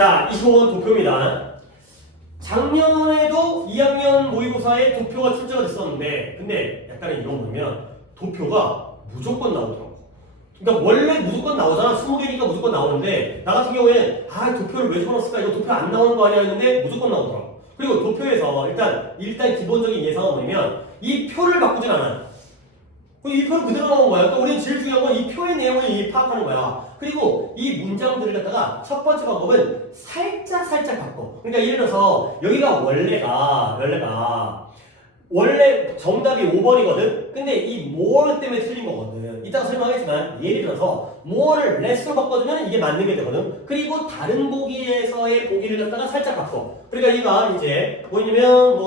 자, 25번 도표입니다. 작년에도 2학년 모의고사에 도표가 출제가 됐었는데 근데 약간의 이런 거면 도표가 무조건 나오더라고. 그러니까 원래 무조건 나오잖아. 20개니까 무조건 나오는데 나 같은 경우에는 도표를 왜 적어놨을까? 이거 도표 안 나오는 거 아니야? 했는데 무조건 나오더라고. 그리고 도표에서 일단 기본적인 예상은 뭐냐면 이 표를 바꾸진 않아요. 이 표를 그대로 나온 거야. 그러니까 우리는 제일 중요한 건 이 표의 내용을 파악하는 거야. 그리고 이 문장들을 갖다가 첫 번째 방법은 살짝 바꿔. 그러니까 예를 들어서 여기가 원래 정답이 5번이거든. 근데 이 more 때문에 틀린 거거든. 이따가 설명하겠지만 예를 들어서 more를 less로 바꿔주면 이게 맞는 게 되거든. 그리고 다른 보기에서의 보기를 갖다가 살짝 바꿔. 그러니까 얘가 이제 뭐냐면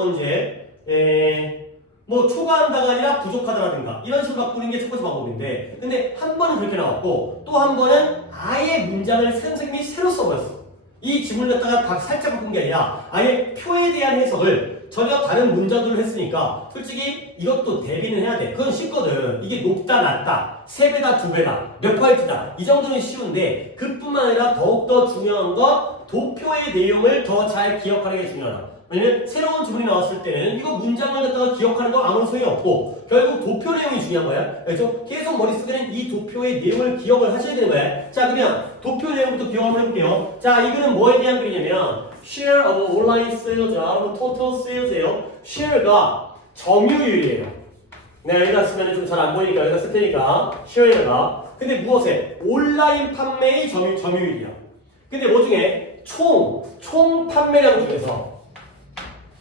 초과한다가 아니라 부족하다라든가 이런 식으로 바꾸는 게 첫 번째 방법인데 근데 한 번은 그렇게 나왔고 또 한 번은 아예 문장을 선생님이 새로 써버렸어. 이 지문을 갖다가 살짝 바꾼 게 아니라 아예 표에 대한 해석을 전혀 다른 문장들로 했으니까 솔직히 이것도 대비는 해야 돼. 그건 쉽거든. 이게 높다 낮다 3배다 2배다 몇 파이트다 이 정도는 쉬운데 그뿐만 아니라 더욱더 중요한 건 도표의 내용을 더 잘 기억하는 게 중요하다. 왜냐면 새로운 지문이 나왔을 때는 이거 문장을 갖다가 기억하는 거 아무 소용이 없고 결국 도표 내용이 중요한 거야. 그래서 계속 머릿속에는 이 도표의 내용을 기억을 하셔야 되는 거야. 자, 그러면 도표 내용부터 기억 한번 해볼게요. 자, 이거는 뭐에 대한 글이냐면 share of online sales, total sales예요. share가 점유율이에요. 내가 여기다 쓰면 좀 잘 안 보이니까 여기다 쓸 테니까 share가 근데 무엇에? 온라인 판매의 점유율이야. 근데 뭐 중에? 총 판매량 중에서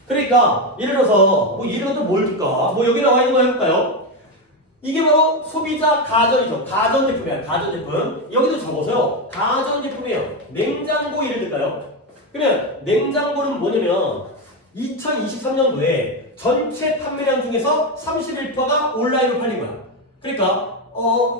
그러니까 예를 들어서 예를 들어서 뭘 줄까? 여기 나와 있는 거 해볼까요? 이게 바로 소비자 가전이죠. 가전제품이야. 가전제품. 여기도 적어서요. 가전제품이에요. 냉장고 예를 들까요? 그러면 냉장고는 뭐냐면 2023년도에 전체 판매량 중에서 31%가 온라인으로 팔린 거야. 그러니까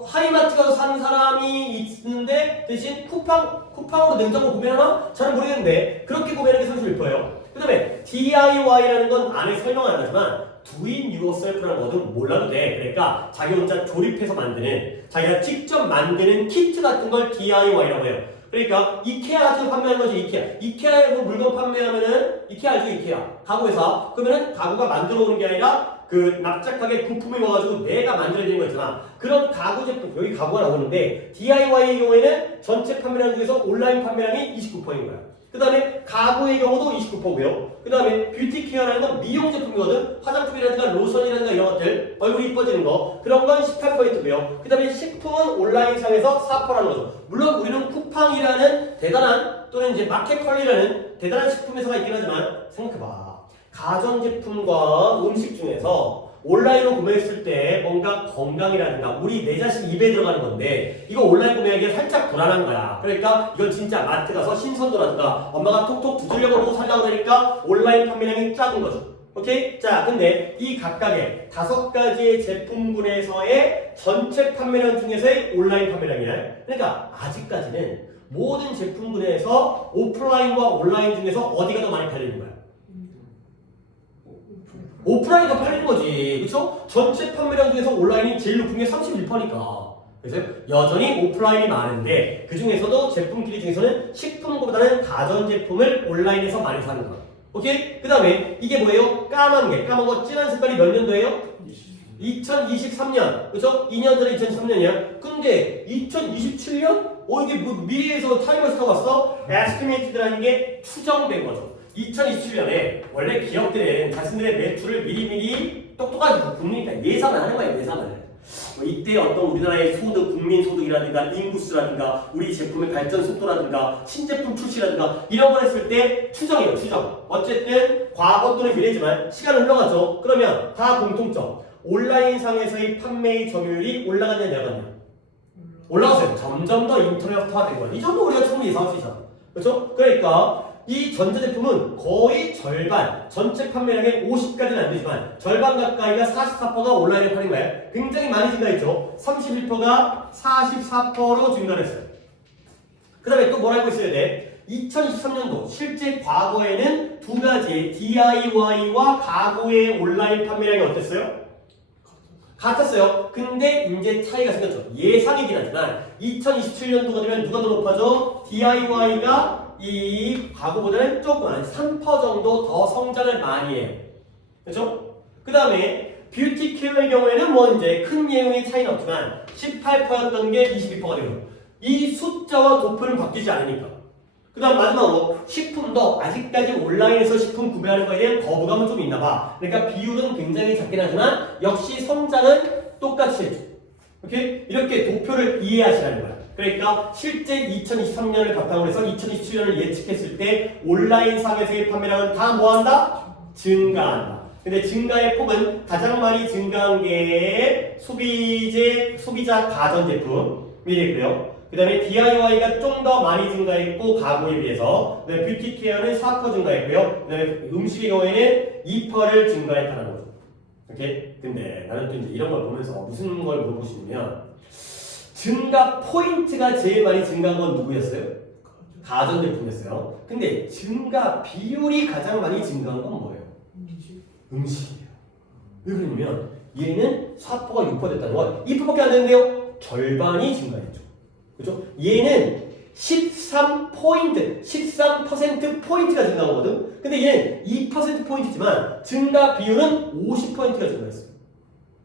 하이마트 가서 사는 사람이 있는데 대신 쿠팡으로 냉장고 구매하나? 잘 모르겠는데 그렇게 구매하는 게 31%예요. 그 다음에 DIY라는 건 안에 설명 안 하지만 Do it yourself라는 것은 몰라도 돼. 그러니까 자기 혼자 조립해서 만드는 자기가 직접 만드는 키트 같은 걸 DIY라고 해요. 그러니까 이케아에서 판매하는 거지. 이케아에서 물건 판매하면은 이케아 알죠? 이케아 가구회사. 그러면은 가구가 만들어 오는 게 아니라 납작하게 부품이 와가지고 내가 만들어야 되는 거 있잖아. 그런 가구 제품, 여기 가구가 나오는데 DIY의 경우에는 전체 판매량 중에서 온라인 판매량이 29%인 거야. 그 다음에 가구의 경우도 29%고요. 그 다음에 뷰티 케어라는 건 미용 제품이거든. 화장품이라든가 로션이라든가 이런 것들, 얼굴이 이뻐지는 거 그런 건 18%고요. 그 다음에 식품은 온라인상에서 4%라는 거죠. 물론 우리는 쿠팡이라는 대단한 또는 이제 마켓컬리라는 대단한 식품 회사가 있긴 하지만 생각해봐. 가전제품과 음식 중에서 온라인으로 구매했을 때 뭔가 건강이라든가 내 자식 입에 들어가는 건데 이거 온라인 구매하기가 살짝 불안한 거야. 그러니까 이건 진짜 마트 가서 신선도라든가 엄마가 톡톡 두드려 보고 살려고 하니까 온라인 판매량이 작은 거죠. 오케이? 자, 근데 이 각각의 5가지의 제품군에서의 전체 판매량 중에서의 온라인 판매량이야. 그러니까 아직까지는 모든 제품군에서 오프라인과 온라인 중에서 어디가 더 많이 팔리는 거야? 오프라인이 더 팔리는 거지. 그쵸? 전체 판매량 중에서 온라인이 제일 높은 게 31%니까. 그래서 여전히 오프라인이 많은데 그 중에서도 제품끼리 중에서는 식품보다는 가전제품을 온라인에서 많이 사는 거. 오케이? 그 다음에 이게 뭐예요? 까만 거 진한 색깔이 몇 년도예요? 2023년. 그쵸? 2년 전에 2023년이야. 근데 2027년? 이게 미래에서 타임을 타왔어? 에스티메이트라는 게 추정된 거죠. 2027년에 원래 기업들은 자신들의 매출을 미리미리 똑똑하게 국민이니까 예상을 하는 거예요. 예상을. 이때 어떤 우리나라의 국민 소득이라든가 인구수라든가 우리 제품의 발전 속도라든가 신제품 출시라든가 이런 걸 했을 때 추정이에요. 추정. 어쨌든 과거 또는 미래지만 시간은 흘러가죠. 그러면 다 공통점. 온라인상에서의 판매의 점유율이 올라갔냐 내려갔냐? 올라갔어요. 점점 더 인터넷화된 거예요. 이 정도 우리가 충분히 예상할 수 있잖아. 그렇죠? 그러니까 이 전자제품은 거의 절반, 전체 판매량의 50까지는 안 되지만 절반 가까이가 44%가 온라인에 팔린 거예요. 굉장히 많이 증가했죠. 31%가 44%로 증가했어요. 그 다음에 또 뭘 알고 있어야 돼? 2023년도 실제 과거에는 2가지 DIY와 가구의 온라인 판매량이 어땠어요? 같았어요. 근데 이제 차이가 생겼죠. 예상이긴 하지만 2027년도가 되면 누가 더 높아져? DIY가 이 과거보다는 조금 한 3% 정도 더 성장을 많이 해요. 그렇죠? 그 다음에 뷰티 케어의 경우에는 뭐 이제 큰 내용의 차이는 없지만 18%였던 게 22%가 되고 이 숫자와 도표는 바뀌지 않으니까. 그 다음 마지막으로 식품도 아직까지 온라인에서 식품 구매하는 거에 대한 거부감은 좀 있나 봐. 그러니까 비율은 굉장히 작긴 하지만 역시 성장은 똑같이 해줘. 오케이? 이렇게 도표를 이해하시라는 거야. 그러니까 실제 2023년을 바탕으로 해서 2027년을 예측했을 때 온라인 상에서의 판매량은 다 뭐한다? 증가한다. 근데 증가의 폭은 가장 많이 증가한 게 소비자 가전제품이랬고요. 그 다음에 DIY가 좀 더 많이 증가했고 가구에 비해서. 그 다음에 뷰티 케어는 4% 증가했고요. 그 다음에 음식의 경우에는 2%를 증가했다는 거죠. 오케이? 근데 나는 또 이제 이런 걸 보면서 무슨 걸 보고 싶냐면 증가 포인트가 제일 많이 증가한 건 누구였어요? 가전제품이었어요. 근데 증가 비율이 가장 많이 증가한 건 뭐예요? 음식이에요. 왜 그러냐면 얘는 4%가 6% 됐다는 건 2%밖에 안 되는데요. 절반이 증가했죠. 그렇죠? 얘는 13%포인트가 증가한 거거든. 근데 얘는 2%포인트지만 증가 비율은 50%가 증가했어요.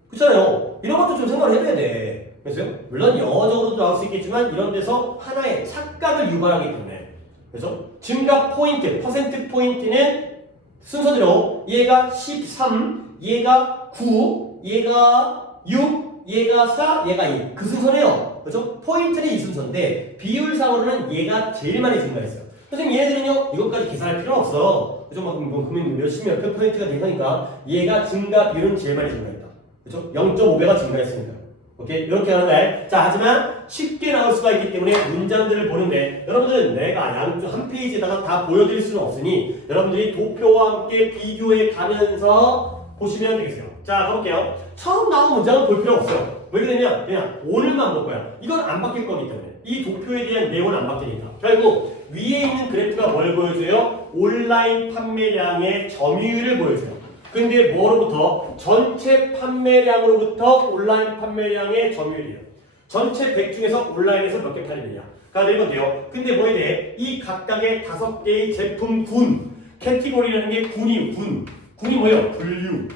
그렇잖아요. 이런 것도 좀 생각을 해줘야 돼. 그래서 물론 영어적으로도 나올 수 있겠지만 이런 데서 하나의 착각을 유발하기 때문에. 그래서 증가 포인트, 퍼센트 포인트는 순서대로 얘가 13, 얘가 9, 얘가 6, 얘가 4, 얘가 2. 그 순서네요. 그렇죠? 포인트는 이 순서인데 비율상으로는 얘가 제일 많이 증가했어요. 선생님 얘네들은요 이것까지 계산할 필요는 없어. 그죠? 막 그러면 몇십 포인트가 되니까 얘가 증가 비율은 제일 많이 증가했다. 그렇죠? 0.5배가 증가했으니까. 오케이? 이렇게 하는 거야. 자, 하지만 쉽게 나올 수가 있기 때문에 문장들을 보는데 여러분들은 내가 양쪽 한 페이지에다가 다 보여드릴 수는 없으니 여러분들이 도표와 함께 비교해 가면서 보시면 되겠어요. 자, 가볼게요. 처음 나온 문장은 볼 필요 없어요. 왜 그러냐? 그냥 오늘만 볼 거야. 이건 안 바뀔 거기 때문에. 이 도표에 대한 내용은 안 바뀌니까. 결국 위에 있는 그래프가 뭘 보여줘요? 온라인 판매량의 점유율을 보여줘요. 근데 뭐로부터? 전체 판매량으로부터 온라인 판매량의 점유율이에요. 전체 100 중에서 온라인에서 몇 개 팔리느냐. 가 내면 돼요. 근데 뭐에 대해? 이 각각의 5개의 제품 군. 캐티고리라는 게 군이 군. 군이 뭐예요? 분류.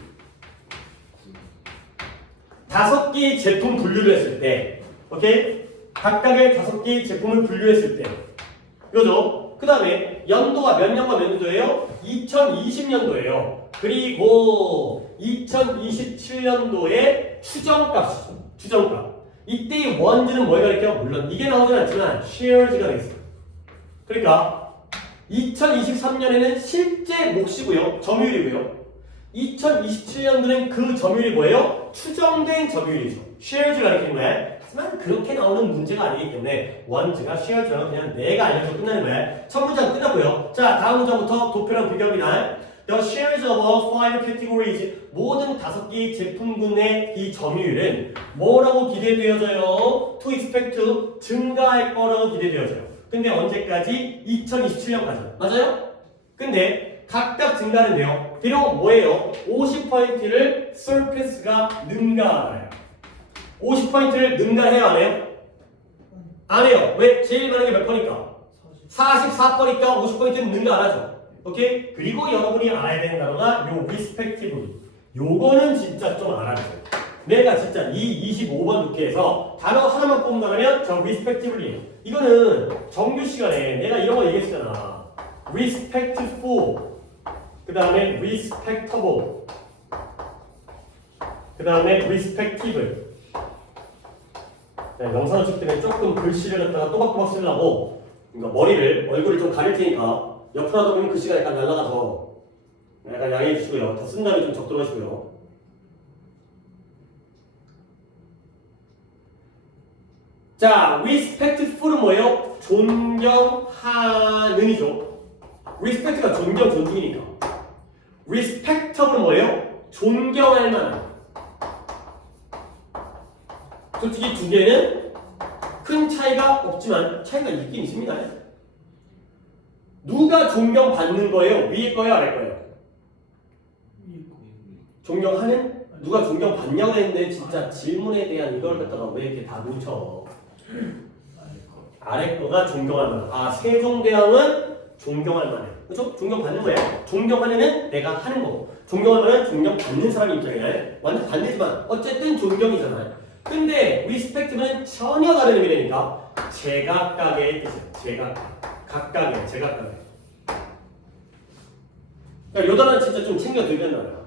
5개의 제품 분류를 했을 때, 오케이? 각각의 5개의 제품을 분류했을 때, 이거죠? 그 다음에 연도가 몇 년과 몇 년도예요? 2020년도예요. 그리고 2027년도의 추정값이죠. 추정값. 이때의 원주는 뭘 가리켜? 물론 이게 나오진 않지만 shares가 되겠어요. 그러니까 2023년에는 실제 몫이고요. 점유율이고요. 2027년도는 그 점유율이 뭐예요? 추정된 점유율이죠. shares 가리키는 거야. 하지만 그렇게 나오는 문제가 아니기 때문에 원즈가 shares라고 그냥 내가 알려서 끝나는 거야. 첫 문장 끝났고요. 자, 다음 문장부터 도표랑 비교합니다. The shares of all 5 categories 모든 5개의 제품군의 이 점유율은 뭐라고 기대되어져요? To expect 증가할 거라고 기대되어져요. 근데 언제까지? 2027년까지. 맞아요? 근데 각각 증가하는데요. 비록 뭐예요? 50%를 surpass가 능가하나요? 50%를 능가해요? 안 해요? 안 해요. 왜? 제일 많은 게 몇 퍼니까? 44%니까 50%는 능가 안 하죠. 오케이? 그리고 여러분이 알아야 되는 단어가 요 respectively. 요거는 진짜 좀 알아야 돼요. 내가 진짜 이 25번 독해에서 단어 하나만 뽑는다면 저 respectively. 이거는 정규 시간에 내가 이런 거 얘기했잖아. respectful. 그 다음에 respectable. 그 다음에 respective. 네, 영상을 찍기 때문에 조금 글씨를 갖다가 또박또박 쓰려고 그러니까 얼굴을 좀 가릴 테니까 옆으로 하다 보면 글씨가 약간 날아가서 약간 양해해 주시고요. 더 쓴 다음에 좀 적도록 하시고요. 자, respectful은 뭐예요? 존경하는이죠. respect가 존경, 존중이니까. respectable은 뭐예요? 존경할 만한. 솔직히 두 개는 큰 차이가 없지만 차이가 있긴 있습니다. 누가 존경받는 거예요? 위에 거예요? 아래 거예요? 존경하는? 누가 존경받냐고 했는데 진짜 질문에 대한 이걸 갖다가 왜 이렇게 다 놓쳐? 아래 거가 존경하는. 아, 세종대왕은 존경할 만해. 그렇죠? 존경받는 거야. 존경하는 애는 내가 하는 거고 존경할 만한 존경받는 사람 입장이야. 완전 반대지만 어쨌든 존경이잖아요. 근데 리스펙트는 전혀 다른 의미라니까 제각각의 뜻이야. 제각각의. 그러니까 요 단어는 진짜 좀 챙겨들면 나와요.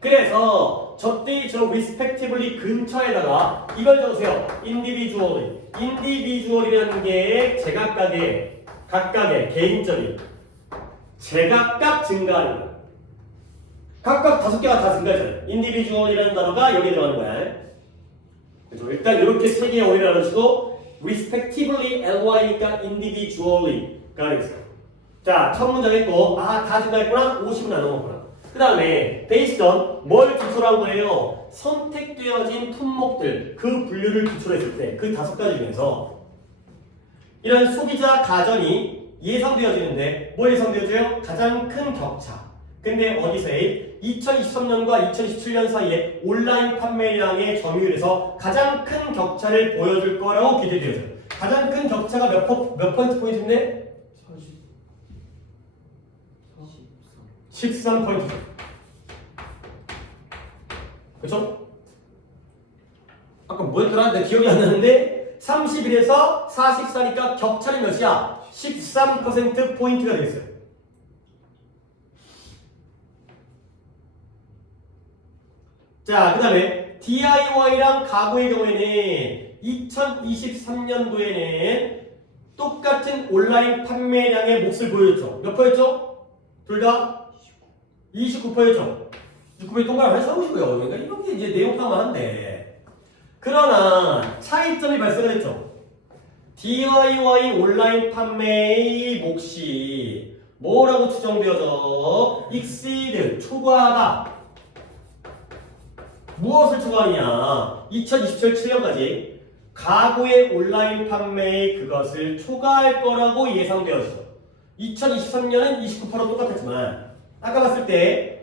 그래서 저때처럼 respectively 근처에다가 이걸 적으세요. individual이라는 게 각각의 개인적인 제각각 증가하는 거야. 각각 5개가 다 증가하잖아요. individual이라는 단어가 여기에 들어가는 거야. 그렇죠? 일단 이렇게 3개의 어휘를 알아주시고 respectively ly니까 individually가 되겠어요. 자, 첫 문장 했고 다 증가했구나. 50은 안 넘었구나. 그 다음에 based on 뭘 기초로 한 거예요? 선택되어진 품목들 그 분류를 기초로 했을 때 그 5가지 중에서 이런 소비자 가전이 예상되어지는데 뭘 예상되어져요? 가장 큰 격차. 근데 어디서의 2023년과 2017년 사이에 온라인 판매량의 점유율에서 가장 큰 격차를 보여줄 거라고 기대되어져요. 가장 큰 격차가 몇 포인트 포인트인데? 13포인트. 그쵸? 아까 뭐였더라? 내 기억이 안 나는데 31에서 44니까 격차는 몇이야? 13%포인트가 되겠어요. 자, 그 다음에 DIY랑 가구의 경우에는 2023년도에는 똑같은 온라인 판매량의 몫을 보여줬죠. 몇 퍼였죠? 둘 다 29%였죠. 29% 동그라미 한 써보시고요. 그러니까 이런 게 이제 내용 파악한데. 그러나 차이점이 발생을 했죠. DIY 온라인 판매의 몫이 뭐라고 추정되어져? exceed, 초과하다. 무엇을 초과하느냐? 2027년까지 가구의 온라인 판매의 그것을 초과할 거라고 예상되었어. 2023년은 29%로 똑같았지만 아까 봤을 때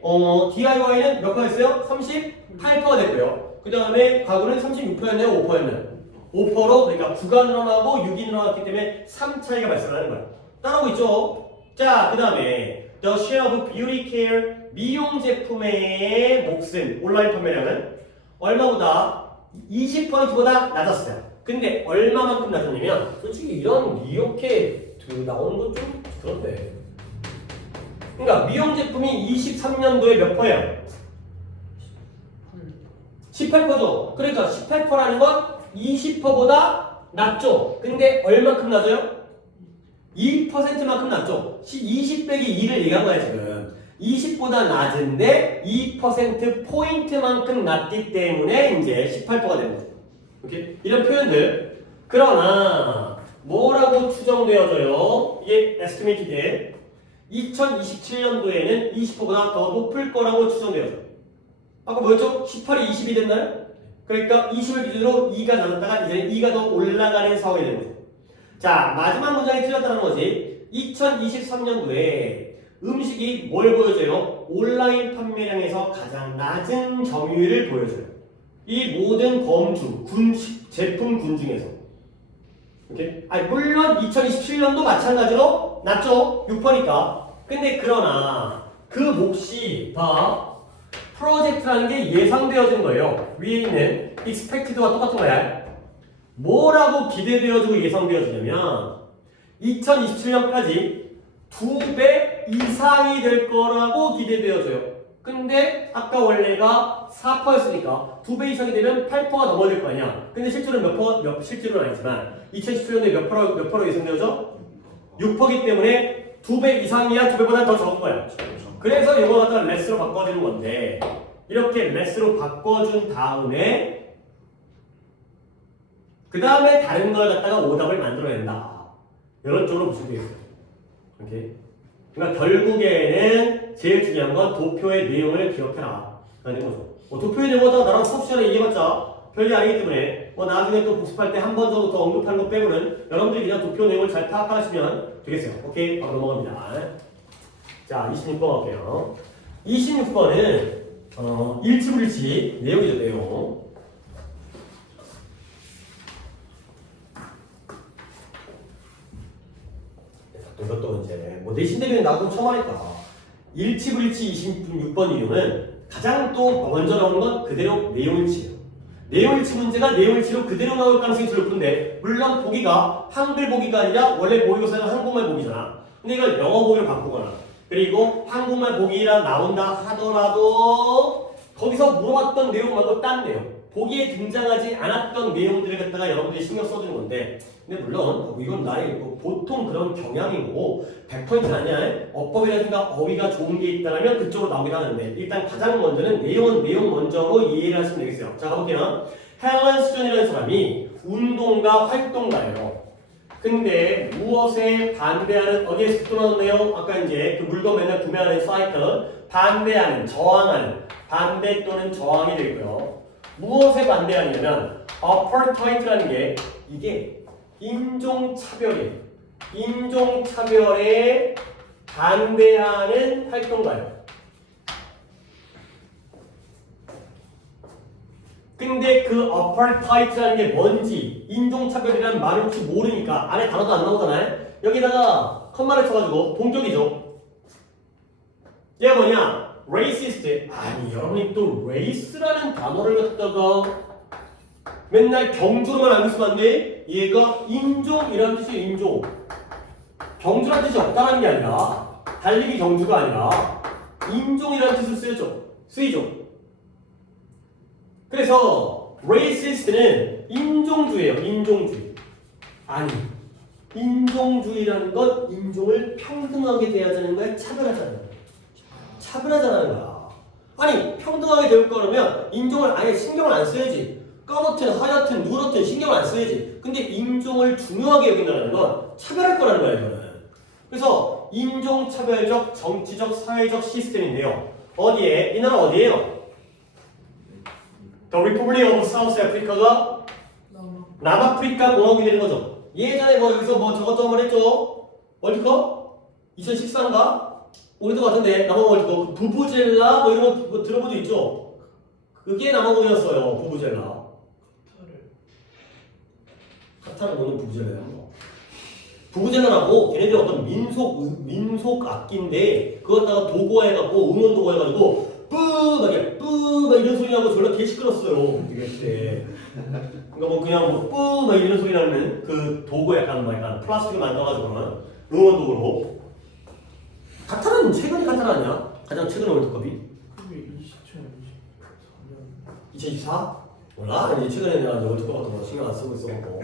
DIY는 몇 퍼 됐어요? 38%가 됐고요. 그 다음에 가구는 36%였나요? 5%였나요? 5%로 그러니까 9가 늘어나고 6이 늘어났기 때문에 3 차이가 발생하는 거야. 따라오고 있죠? 자, 그 다음에 The share of beauty care 미용 제품의 몫은 온라인 판매량은 얼마보다 20%보다 낮았어요. 근데 얼마만큼 낮았냐면 솔직히 이렇게 나오는 건 좀 그런데 그러니까 미용 제품이 23년도에 몇 퍼예요? 18%죠. 그러니까 18%라는 건 20%보다 낮죠. 근데 얼마큼 낮아요? 2%만큼 낮죠. 20 빼기 2를 얘기한 거야 지금. 20보다 낮은데 2%포인트만큼 낮기 때문에 이제 18%가 되는 거죠. 오케이? 이런 표현들. 그러나 뭐라고 추정되어져요? 이게 에스티메이트인데 2027년도에는 20%보다 더 높을 거라고 추정되어져요. 아까 뭐였죠? 18이 20이 됐나요? 그러니까 20을 기준으로 2가 낮았다가 이제 2가 더 올라가는 상황이 되는 거죠. 자, 마지막 문장이 틀렸다는 거지. 2023년도에 음식이 뭘 보여줘요? 온라인 판매량에서 가장 낮은 점유율을 보여줘요. 이 모든 범주, 제품 군 중에서. 오케이? 물론 2027년도 마찬가지로 낮죠? 6%니까. 근데 그러나 그 몫이 다 프로젝트라는 게 예상되어진 거예요. 위에 있는 expected와 똑같은 거야. 뭐라고 기대되어지고 예상되어지냐면 2027년까지 2배 이상이 될 거라고 기대되어져요. 근데 아까 원래가 4%였으니까 2배 이상이 되면 8%가 넘어야 될 거 아니야. 근데 실제로는 실제로는 아니지만 2017년에 몇 프로 예상되어져? 6%이기 때문에 2배 이상이야 2배보다 더 적은 거야. 그래서 이거 갖다가 레스로 바꿔주는 건데 이렇게 레스로 바꿔준 다음에 그 다음에 다른 걸 갖다가 오답을 만들어낸다. 이런 쪽으로 보시면 되겠어요. 오케이? 그러니까 결국에는 제일 중요한 건 도표의 내용을 기억해라. 라는 거죠. 도표의 내용은 나랑 수업 시간에 얘기해봤자 별게 아니기 때문에 나중에 또 복습할 때 한 번 정도 더 언급하는 거 빼고는 여러분들이 그냥 도표 내용을 잘 파악하시면 되겠어요. 오케이? 바로 넘어갑니다. 자, 26번 갈게요. 26번은 일치불일치 내용이죠, 내용. 이것도 문제. 뭐 내신 대비는 나도 처음 하니까. 일치불일치 26번 이유는 가장 또 먼저 나오는 건 그대로 내용일치예요. 내용일치 문제가 내용일치로 그대로 나올 가능성이 제일 높은데 물론 보기가 한글 보기가 아니라 원래 모의고사는 한국말 보기잖아. 근데 이걸 영어 보기로 바꾸거나 그리고 한국말 보기라 나온다 하더라도 거기서 물어봤던 내용 말고 딴 내용 보기에 등장하지 않았던 내용들을 갖다가 여러분들이 신경 써주는 건데 근데 물론 이건 나의 뭐 보통 그런 경향이고 100%는 아니야. 어법이라든가 어휘가 좋은 게 있다면 그쪽으로 나오긴 하는데 일단 가장 먼저는 내용은 내용 먼저로 이해를 하시면 되겠어요. 자 가볼게요. 헬런 수전이라는 사람이 운동가 활동가예요. 근데 무엇에 반대하는 어디에서 또 나왔네요? 아까 이제 그 물건 맨날 구매하는 사이클 반대하는 저항하는 반대 또는 저항이 되고요. 무엇에 반대하냐면 apartheid라는 게 이게 인종차별이에요. 인종차별에 반대하는 활동가예요. 근데 그 apartheid라는 게 뭔지 인종차별이라는 말을 혹시 모르니까 안에 단어도 안 나오잖아요. 여기다가 컴마를 쳐가지고 동격이죠. 얘가 뭐냐? racist. 아니 여러분이 또 race라는 단어를 갖다가 맨날 경주로만 알고 있으면 안 돼? 얘가 인종이라는 뜻이에요. 인종. 경주라는 뜻이 없다는 게 아니라 달리기 경주가 아니라 인종이라는 뜻을 쓰이죠. 그래서 racist는 인종주의예요. 인종주의. 아니 인종주의라는 건 인종을 평등하게 대하자는 거야? 차별하자는 거야? 차별하자는 거야. 아니 평등하게 대할 거라면 인종을 아예 신경을 안 써야지. 까맣든 하얗든 누렇든 신경을 안 써야지. 근데 인종을 중요하게 여긴다는 건 차별할 거라는 거야 이거는. 그래서 인종차별적 정치적 사회적 시스템인데요. 어디에? 이 나라 어디에요? The Republic of South Africa가 남아프리카 공화국이 되는 거죠. 예전에 뭐 여기서 뭐 저것저것 했죠. 월드컵? 2014인가? 오래도 같은데 남아공 월드컵 부부젤라 뭐 이런 거 뭐 들어본 적 있죠? 그게 남아공이었어요. 부부젤라. 카타르 오는 부부젤라요. 부부젤라라고 걔네들 어떤 민속 악기인데 그거 갖다가 도구화해갖고 응원 도구화해가지고 뿌 막 이런 소리 나고 졸라 개 시끄렀어요. 그때. 그러니까 뭐 그냥 뭐 뿌 막 이런 소리 나는 그 도구 약간 플라스틱을 만들어가지고는 응원 도구로. 카타르는 최근에 카타르 아니야? 가장 최근 월드컵이? 그게 2024? 몰라? 이제 최근에 내가 월드컵 같은 거 신경 안 쓰고 있어갖고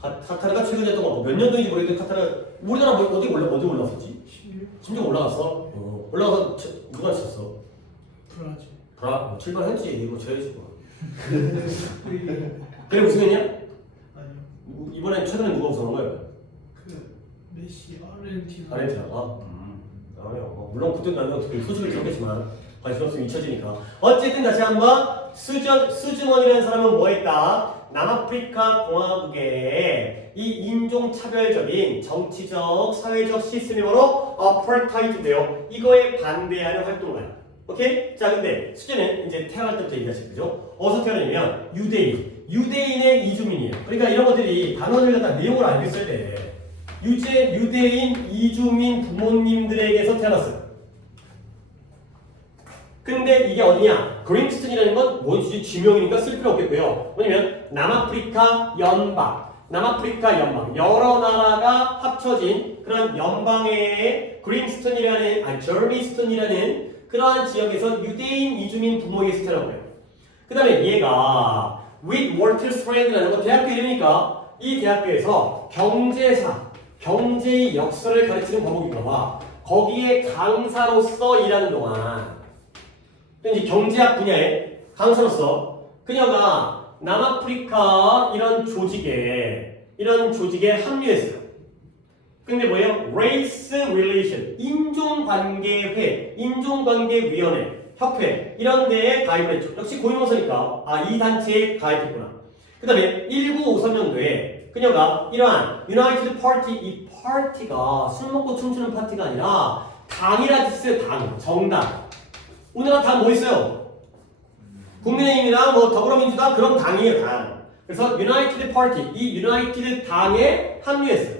카타르가 최근에 했던 거 몇 년도인지 모르겠는데 카타르 우리나라 뭐 어디 올라갔었지? 16 올라갔어? 올라가서 누가 쳤어? 브라질. 7번 했지. 이거 제일 좋아. 그래 우승했냐? 아니요. 이번에 최근에 누가 우승한 거야? 그 메시 아르헨티나. 아르헨티나가? 아니요. 물론 그때 나는 어떻게 소식을 들었겠지만 관심 없으면 잊혀지니까. 어쨌든 다시 한번 수즈먼이라는 사람은 뭐 했다? 남아프리카 공화국의 이 인종차별적인 정치적, 사회적 시스템이 바로 apartheid인데요. 이거에 반대하는 활동가야. 오케이? 자, 근데 수제는 이제 태어날 때부터 얘기하실 거죠. 어디서 태어나냐면 유대인의 이주민이에요. 그러니까 이런 것들이 단어를 갖다 내용을 알고 있어야 돼. 유대인 이주민 부모님들에게서 태어났어요. 근데 이게 어디냐? 그린스턴이라는 건 뭐지? 지명이니까 쓸 필요 없겠고요. 뭐냐면 남아프리카 연방 여러 나라가 합쳐진 그런 연방의 그린스턴이라는 저미스턴이라는 그러한 지역에서 유대인 이주민 부모에게서 태어난 거예요. 그 다음에 얘가 윗워터스트랜드라는 건 대학교 이름이니까 이 대학교에서 경제의 역사를 가르치는 과목인가 봐. 거기에 강사로서 일하는 동안 이제 경제학 분야의 강사로서 그녀가 남아프리카 이런 조직에 합류했어요. 근데 뭐예요? Race Relation, 인종관계위원회, 협회 이런 데에 가입을 했죠. 역시 고위공사니까 이 단체에 가입했구나. 그 다음에 1953년도에 그녀가 이러한 United Party, 이 파티가 술 먹고 춤추는 파티가 아니라 당이라 뜻의 당, 정당. 우리나라 당 뭐 있어요? 국민의힘이나 뭐 더불어민주당 그런 당이에요, 당. 그래서 유나이티드 파티, 이 유나이티드 당에 합류했어요.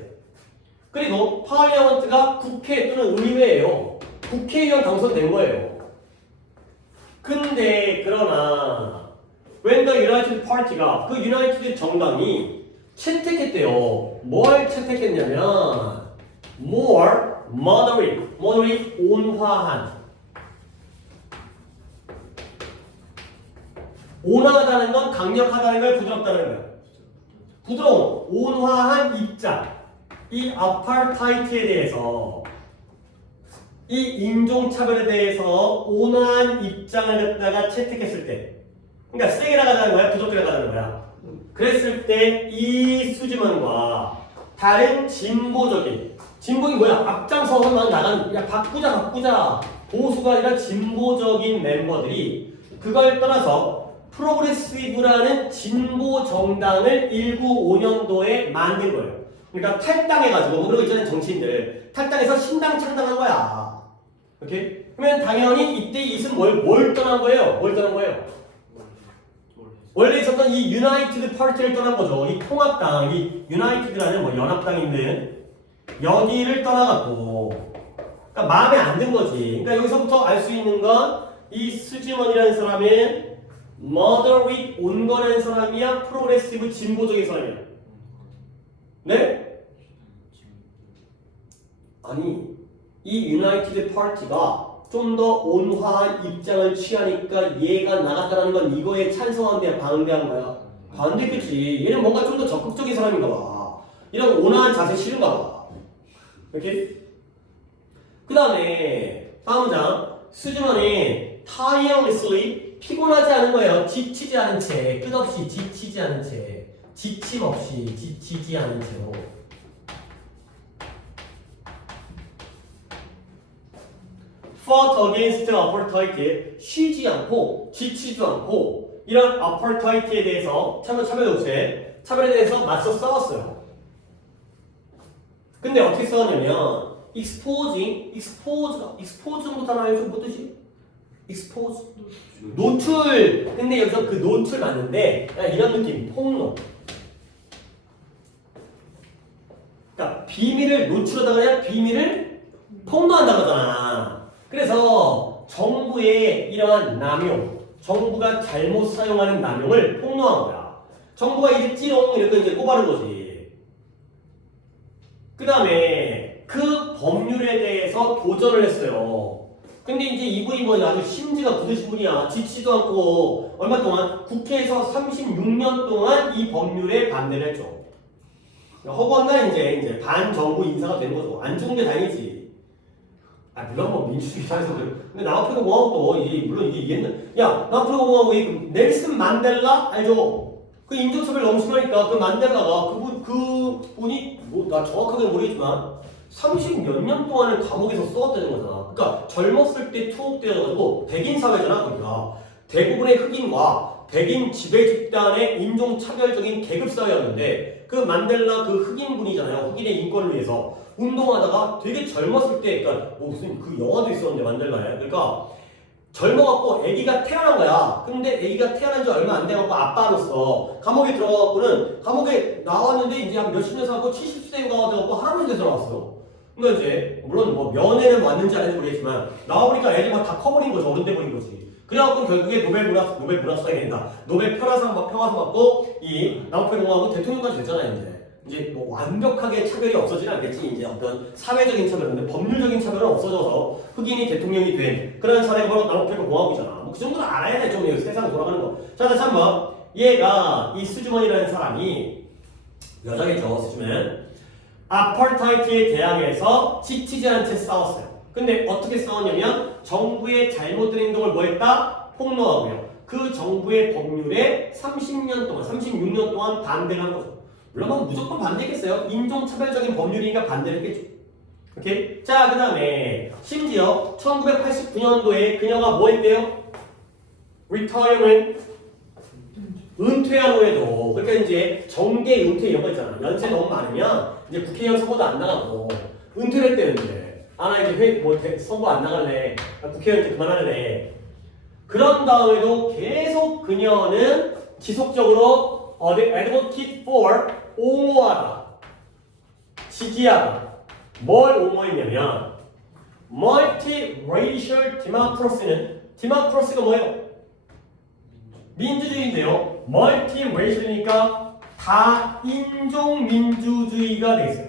그 그리고 파리아먼트가 국회 또는 의회예요. 국회의원 당선된 거예요. 근데 그러나 when the United Party가 그 유나이티드 정당이 채택했대요. 뭘 채택했냐면 more moderate 온화하다는 건 강력하다는 걸 부드럽다는 거야. 부드러운 온화한 입장. 이 아파르타이트에 대해서 이 인종차별에 대해서 온화한 입장을 갖다가 채택했을 때, 그러니까 세게 나가자는 거야, 부드럽게 나가자는 거야. 그랬을 때 이 수지먼과 다른 진보인 뭐야? 앞장서서만 나간, 야 바꾸자 보수가 아니라 진보적인 멤버들이 그걸 떠나서 프로그레시브라는 진보 정당을 1955년도에 만든 거예요. 그러니까 탈당해가지고 뭐 그런 거 있잖아요. 정치인들 탈당해서 신당 창당한 거야. 오케이? 그러면 당연히 이때 이것은 뭘 떠난 거예요? 원래 있었던 이 유나이티드 파티를 떠난 거죠. 이 통합당, 이 유나이티드라는 뭐 연합당인데 여기를 떠나갖고, 그러니까 마음에 안 든 거지. 그러니까 여기서부터 알 수 있는 건 이 스즈먼이라는 사람은 moderate 온건한 사람이야, 프로그레시브 진보적인 사람이야. 네? 아니, 이 유나이티드 파티가 좀 더 온화한 입장을 취하니까 얘가 나갔다는 건 이거에 찬성한데 반대한 거야. 반대겠지. 얘는 뭔가 좀 더 적극적인 사람인가 봐. 이런 온화한 자세 싫은가 봐. 이렇게? 그 다음에 다음 문장. 스즈먼이 tirelessly 피곤하지 않은 거예요. 지치지 않은 채. 끝없이 지치지 않은 채. 지침 없이 지치지 않은 채로. fought against apartheid, 쉬지 않고 지치지도 않고 이런 아파르타이드에 대해서 차별에 대해서 맞서 싸웠어요. 근데 어떻게 싸웠냐면 expose부터 알죠? 뭐 뜻이? expose 노출. 근데 여기서 그 노출 맞는데 이런 느낌, 폭로. 그러니까 비밀을 노출하다가 아니라 비밀을 폭로한다고 하잖아. 그래서 정부의 이러한 남용, 정부가 잘못 사용하는 남용을 폭로한 거야. 정부가 이제 찌롱 이렇게 이제 꼬바른 거지. 그 다음에 그 법률에 대해서 도전을 했어요. 근데 이제 이분이 뭐 아주 심지가 굳으신 분이야. 지치도 않고 얼마 동안 국회에서 36년 동안 이 법률에 반대를 했죠. 허구한날 이제 반정부 인사가 된 거죠. 안 죽은 게 다행이지. 물론 뭐 민주주의 사에서 근데 남아프리카 공화국도 물론 이게 이해는 남아프리카 공화국이 넬슨 만델라 알죠? 그 인종차별 너무 심하니까 그 만델라가 그분이 뭐 나 정확하게는 모르겠지만 30 몇 년 동안을 감옥에서 쏘았다는 거잖아. 그러니까 젊었을 때 투옥되어가지고 백인 사회잖아. 그러니까 대부분의 흑인과 백인 지배 집단의 인종차별적인 계급 사회였는데 그 만델라 그 흑인분이잖아요. 흑인의 인권을 위해서 운동하다가 되게 젊었을 때, 그러니까 뭐 무슨 그 영화도 있었는데 만델라에. 그러니까 젊어갖고 아기가 태어난 거야. 근데 아기가 태어난 지 얼마 안 돼갖고 아빠로서 감옥에 들어가갖고는 감옥에 나왔는데 이제 한 몇십 년 살고 70세가 돼갖고 할아버지 돼서 나왔어요. 그러니까 이제 물론 뭐 면회는 왔는지 안 했는지 모르겠지만 나와보니까 애들 막 다 커버린 거죠. 어른 돼버린 거지. 그래갖고 결국에 노벨 문학상이 된다. 노벨 평화상 받고 이 남아프리카 공화국 대통령까지 됐잖아요. 이제 뭐 완벽하게 차별이 없어지는 않겠지. 이제 어떤 사회적인 차별, 근데 법률적인 차별은 없어져서 흑인이 대통령이 된 그런 사례가 바로 남아프리카 공화국이잖아. 뭐 그 정도는 알아야 돼. 좀 세상 돌아가는 거. 자, 다시 한번. 얘가 이 스즈먼이라는 사람이 여자겠죠. 스즈먼. 아파르타이드에 대항해서 지치지 않은 채 싸웠어요. 근데 어떻게 싸웠냐면 정부의 잘못된 행동을 뭐 했다? 폭로하고요. 그 정부의 법률에 36년 동안 반대를 한 거죠. 물론 무조건 반대했겠어요. 인종차별적인 법률이니까 반대를 했겠죠. 오케이? 자, 그 다음에 심지어 1989년도에 그녀가 뭐 했대요? retirement 은퇴한 후에도, 그러니까 이제 정계 은퇴 이런 거 있잖아. 연세 너무 많으면 이제 국회의원 선거도 안 나가고 은퇴를 했대요. 이제 나 이제 선거 안 나갈래. 국회의원 이제 그만할래. 그런 다음에도 계속 그녀는 지속적으로 advocate for 옹호하다, 지지하다, 뭘 옹호했냐면 multiracial democracy가 뭐예요? 민주주의인데요. multiracial이니까 다인종 민주주의가 되겠어요.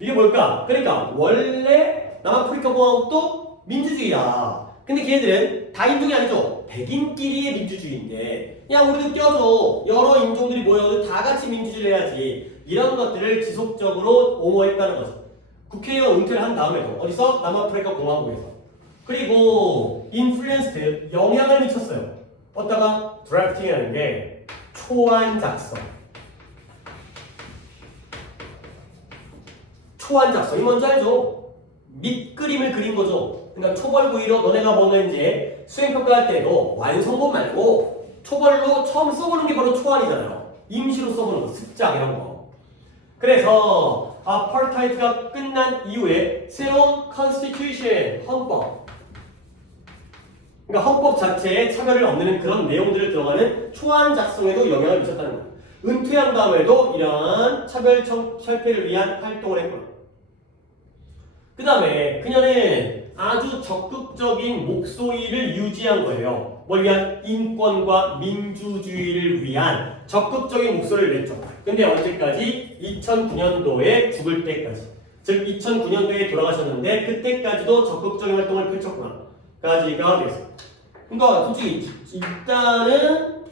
이게 뭘까? 그러니까 원래 남아프리카 공화국도 민주주의야. 근데 걔네들은 다인종이 아니죠. 백인끼리의 민주주의인데 그냥 우리도 껴줘. 여러 인종들이 모여서 다 같이 민주주의를 해야지. 이런 것들을 지속적으로 옹호했다는 거죠. 국회의원 은퇴를 한 다음에도 어디서? 남아프리카 공화국에서. 그리고 인플루언스드 영향을 미쳤어요. 어디다가 드래프팅이라는 게 초안 작성. 초안 작성이 뭔지 알죠? 밑그림을 그린 거죠. 그러니까 초벌구이로 너네가 보면 이제 수행평가할 때도 완성본 말고 초벌로 처음 써보는 게 바로 초안이잖아요. 임시로 써보는 거, 습작 이런 거. 그래서 아파르타이드가 끝난 이후에 새로운 컨스티튜션, 헌법. 그러니까 헌법 자체에 차별을 없애는 그런 내용들을 들어가는 초안 작성에도 영향을 미쳤다는 거예요. 은퇴한 다음에도 이러한 차별 철폐를 위한 활동을 했고요. 그 다음에 그녀는 아주 적극적인 목소리를 유지한 거예요. 뭘 위한? 인권과 민주주의를 위한 적극적인 목소리를 냈죠. 근데 언제까지? 2009년도에 죽을 때까지. 즉 2009년도에 돌아가셨는데 그때까지도 적극적인 활동을 펼쳤구나. 까지가 됐어요. 그러니까 솔직히 일단은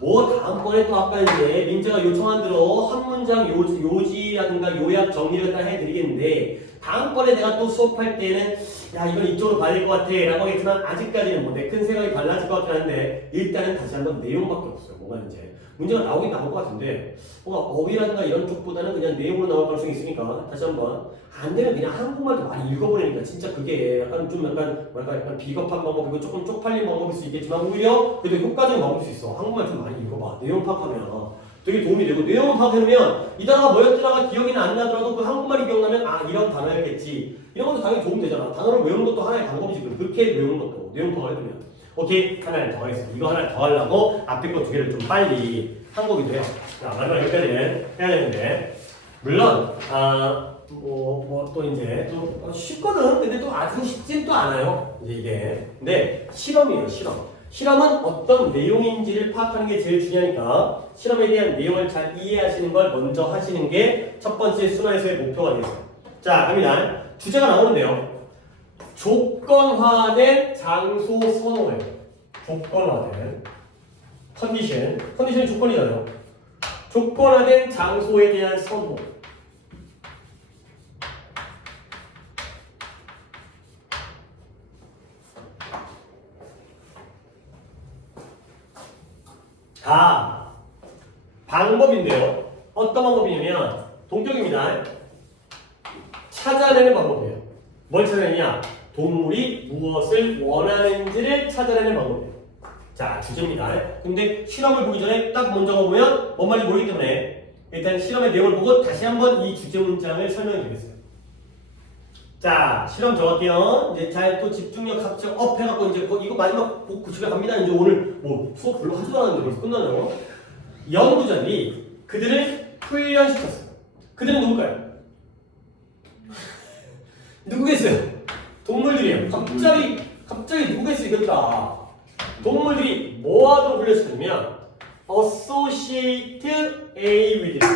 뭐 다음번에 또 아까 이제 민재가 요청한 대로 한 문장 요지라든가 요약 정리를 다 해드리겠는데 다음번에 내가 또 수업할 때는 야 이건 이쪽으로 봐야 될 것 같아 라고 하겠지만 아직까지는 뭐 내 큰 생각이 달라질 것 같긴 한데 일단은 다시 한번 내용밖에 없어요. 뭐가 이제 문제가 나오긴 나올 것 같은데 뭔가 어휘라든가 이런 쪽보다는 그냥 내용으로 나올 가능성이 있으니까 다시 한번 안 되면 그냥 한국말도 많이 읽어보니까 진짜 그게 약간 좀 약간 비겁한 방법이고 조금 쪽팔린 방법일 수 있겠지만 오히려 그래도 효과적인 방법일 수 있어. 한국말 좀 많이 읽어봐. 내용 파악하면 되게 도움이 되고 내용을 파악해놓으면 이 단어가 뭐였더라가 기억이 안 나더라도 그 한국말이 기억나면 아 이런 단어였겠지 이런 것도 당연히 도움 되잖아. 단어를 외우는 것도 하나의 방법이지. 그렇게 외우는 것도 내용 파악을 해두면 오케이 하나를 더 하겠습니다. 이거 하나를 더 하려고 앞에 거 두 개를 좀 빨리 한 거기도 해요. 자 마지막 여기까지는 해야 되는데 물론 또 이제 또 쉽거든. 근데 또 아주 쉽진 또 않아요. 이제 이게 근데 실험이에요. 실험은 어떤 내용인지를 파악하는 게 제일 중요하니까 실험에 대한 내용을 잘 이해하시는 걸 먼저 하시는 게 첫 번째 순환에서의 목표가 되겠어요. 자 갑니다. 주제가 나오는데요. 조건화된 장소 선호예요. 조건화된 컨디션이 조건이잖아요. 조건화된 장소에 대한 선호. 자, 방법인데요. 어떤 방법이냐면 동격입니다. 찾아내는 방법이에요. 뭘 찾아내냐? 동물이 무엇을 원하는지를 찾아내는 방법이에요. 자, 주제입니다. 근데 실험을 보기 전에 딱 먼저 보면 뭔 말인지 모르기 때문에 일단 실험의 내용을 보고 다시 한번 이 주제 문장을 설명해 드리겠어요. 자, 실험 적을게요. 이제 잘 또 집중력 합쳐 업 해갖고 이제 이거 마지막 보고 집에 갑니다. 이제 오늘 뭐 수업 별로 하지도 않았는데 벌써 끝나네요. 연구자들이 그들을 훈련시켰어요. 그들은 누굴까요? 누구겠어요? 동물들이에요. 갑자기 누구겠어요? 이겼다. 동물들이 뭐 하도록 훈련시켰냐면 associate A with B.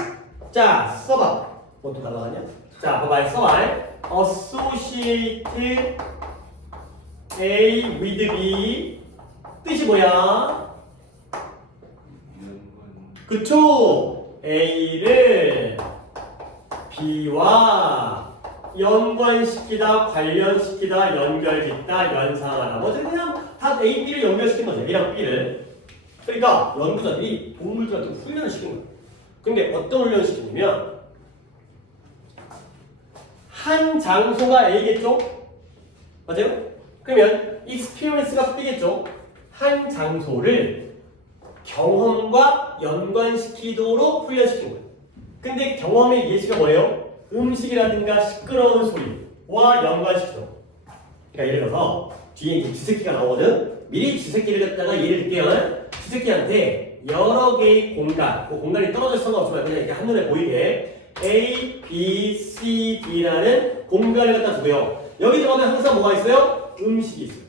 자, 써봐. 뭐 또 날라가냐? 자, 봐봐요. 써봐. associate A with B 뜻이 뭐야? 그쵸? A를 B와 연관시키다, 관련시키다, 연결짓다, 연상하다. 어쨌든 그냥 다 A, B를 연결시킨 거죠. A랑 B를. 그러니까 연구자들이 동물들한테 훈련을 시킨 거예요. 근데 어떤 훈련을 시키냐면 한 장소가 A겠죠? 맞아요? 그러면 experience가 B겠죠? 한 장소를 경험과 연관시키도록 훈련시킨 거예요. 근데 경험의 예시가 뭐예요? 음식이라든가 시끄러운 소리와 연관시키도록. 그러니까 예를 들어서 뒤에 이제 쥐새끼가 나오거든? 미리 쥐새끼를 갖다가 예를 들게요. 쥐새끼한테 여러 개의 공간, 뭐 공간이 떨어져 상관없지만 그냥 이렇게 한눈에 보이게 A, B, C, D라는 공간을 갖다 두고요. 여기 들어가면 항상 뭐가 있어요? 음식이 있어요.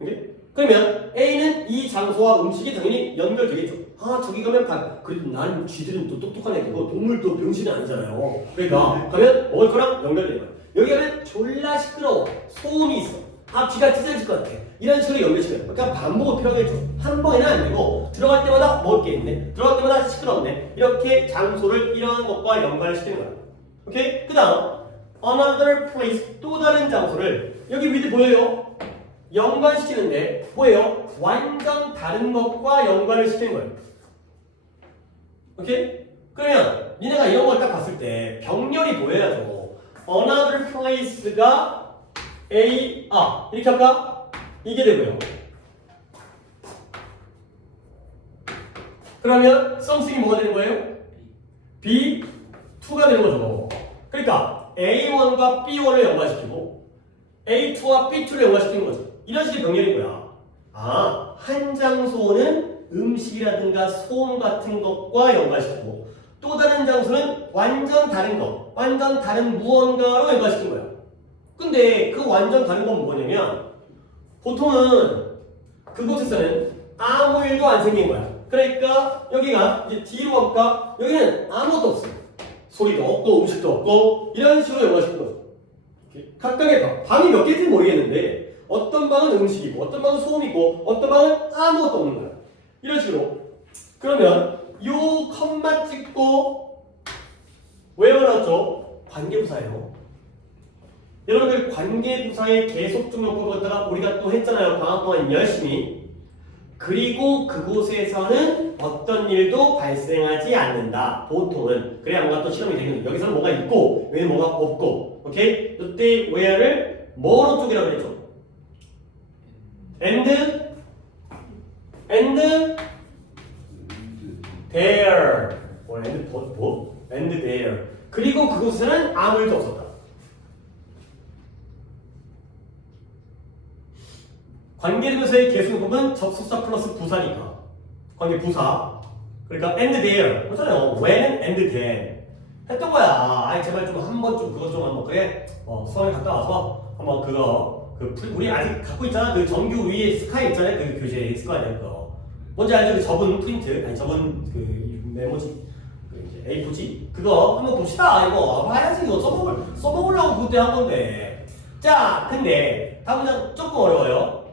오케이? 그러면 A는 이 장소와 음식이 당연히 연결되겠죠. 아, 저기 가면 그래도 나는 쥐들은 또 똑똑한 애고 동물도 병신이 아니잖아요. 그러니까 가면 먹을 거랑 연결되는 거야. 여기 가면 졸라 시끄러워. 소음이 있어. 아, 귀가 찢어질 것 같아. 이런 식으로 연결시켜요. 그러니까 반복을 필요하겠죠. 한 번에는 안 되고 들어갈 때마다 먹을 게 있네. 들어갈 때마다 시끄럽네. 이렇게 장소를 이런 것과 연관시키는 거야. 오케이? 그 다음 another place, 또 다른 장소를 여기 위에 보여요? 연관시키는데 뭐예요? 완전 다른 것과 연관을 시키는 거예요. 오케이? 그러면 니네가 이런 걸 딱 봤을 때 병렬이 보여야죠. another place가 A, 이렇게 할까? 이게 되고요. 그러면 something이 뭐가 되는 거예요? B, 2가 되는 거죠. 그러니까 A1과 B1을 연관시키고 A2와 B2를 연관시키는 거죠. 이런 식의 병렬인 거야. 아, 한 장소는 음식이라든가 소음 같은 것과 연관시키고 또 다른 장소는 완전 다른 것, 완전 다른 무언가로 연관시킨 거야. 근데 그 완전 다른 건 뭐냐면 보통은 그곳에서는 아무 일도 안 생긴 거야. 그러니까 여기가 이제 뒤로 갈까? 여기는 아무것도 없어. 소리도 없고 음식도 없고 이런 식으로 연관시킨 거죠. 각각의 방이 몇 개인지 모르겠는데 어떤 방은 음식이고 어떤 방은 소음이고 어떤 방은 아무것도 없는 거야. 이런 식으로. 그러면 요 컴마 찍고 외워놨죠? 관계부사예요. 여러분들 관계부사의 계속적 용법을 갖다가 우리가 또 했잖아요. 방학 동안 열심히. 그리고 그곳에서는 어떤 일도 발생하지 않는다. 보통은. 그래야 뭔가 또 실험이 되는 거예요. 여기서는 뭐가 있고 여기 뭐가 없고. 오케이? 이때 where를 뭐로 쪽이라고 그랬죠? and there. and 뭐? and there. 그리고 그곳에는 아무 일도 없었다. 관계대명사의 계수용법은 접속사 플러스 부사니까 관계 부사. 그러니까 and there 그렇잖아요. when and then 했던 거야. 아이 제발 좀 한번 좀 그거 좀 한번 그래. 수학에 갔다 와서 한번 그거 우리 아직 갖고 있잖아. 그 정규 위에 스카이 있잖아요. 그 교재 있을 거 아니야 그거. 뭔지 알죠? 그 접은 프린트 아니 접은 그 메모지 그 이제 A4지 그거 한번 봅시다. 이거 봐야지. 이거 써먹으려고 그때 한 건데. 자, 근데 다음 문장 조금 어려워요.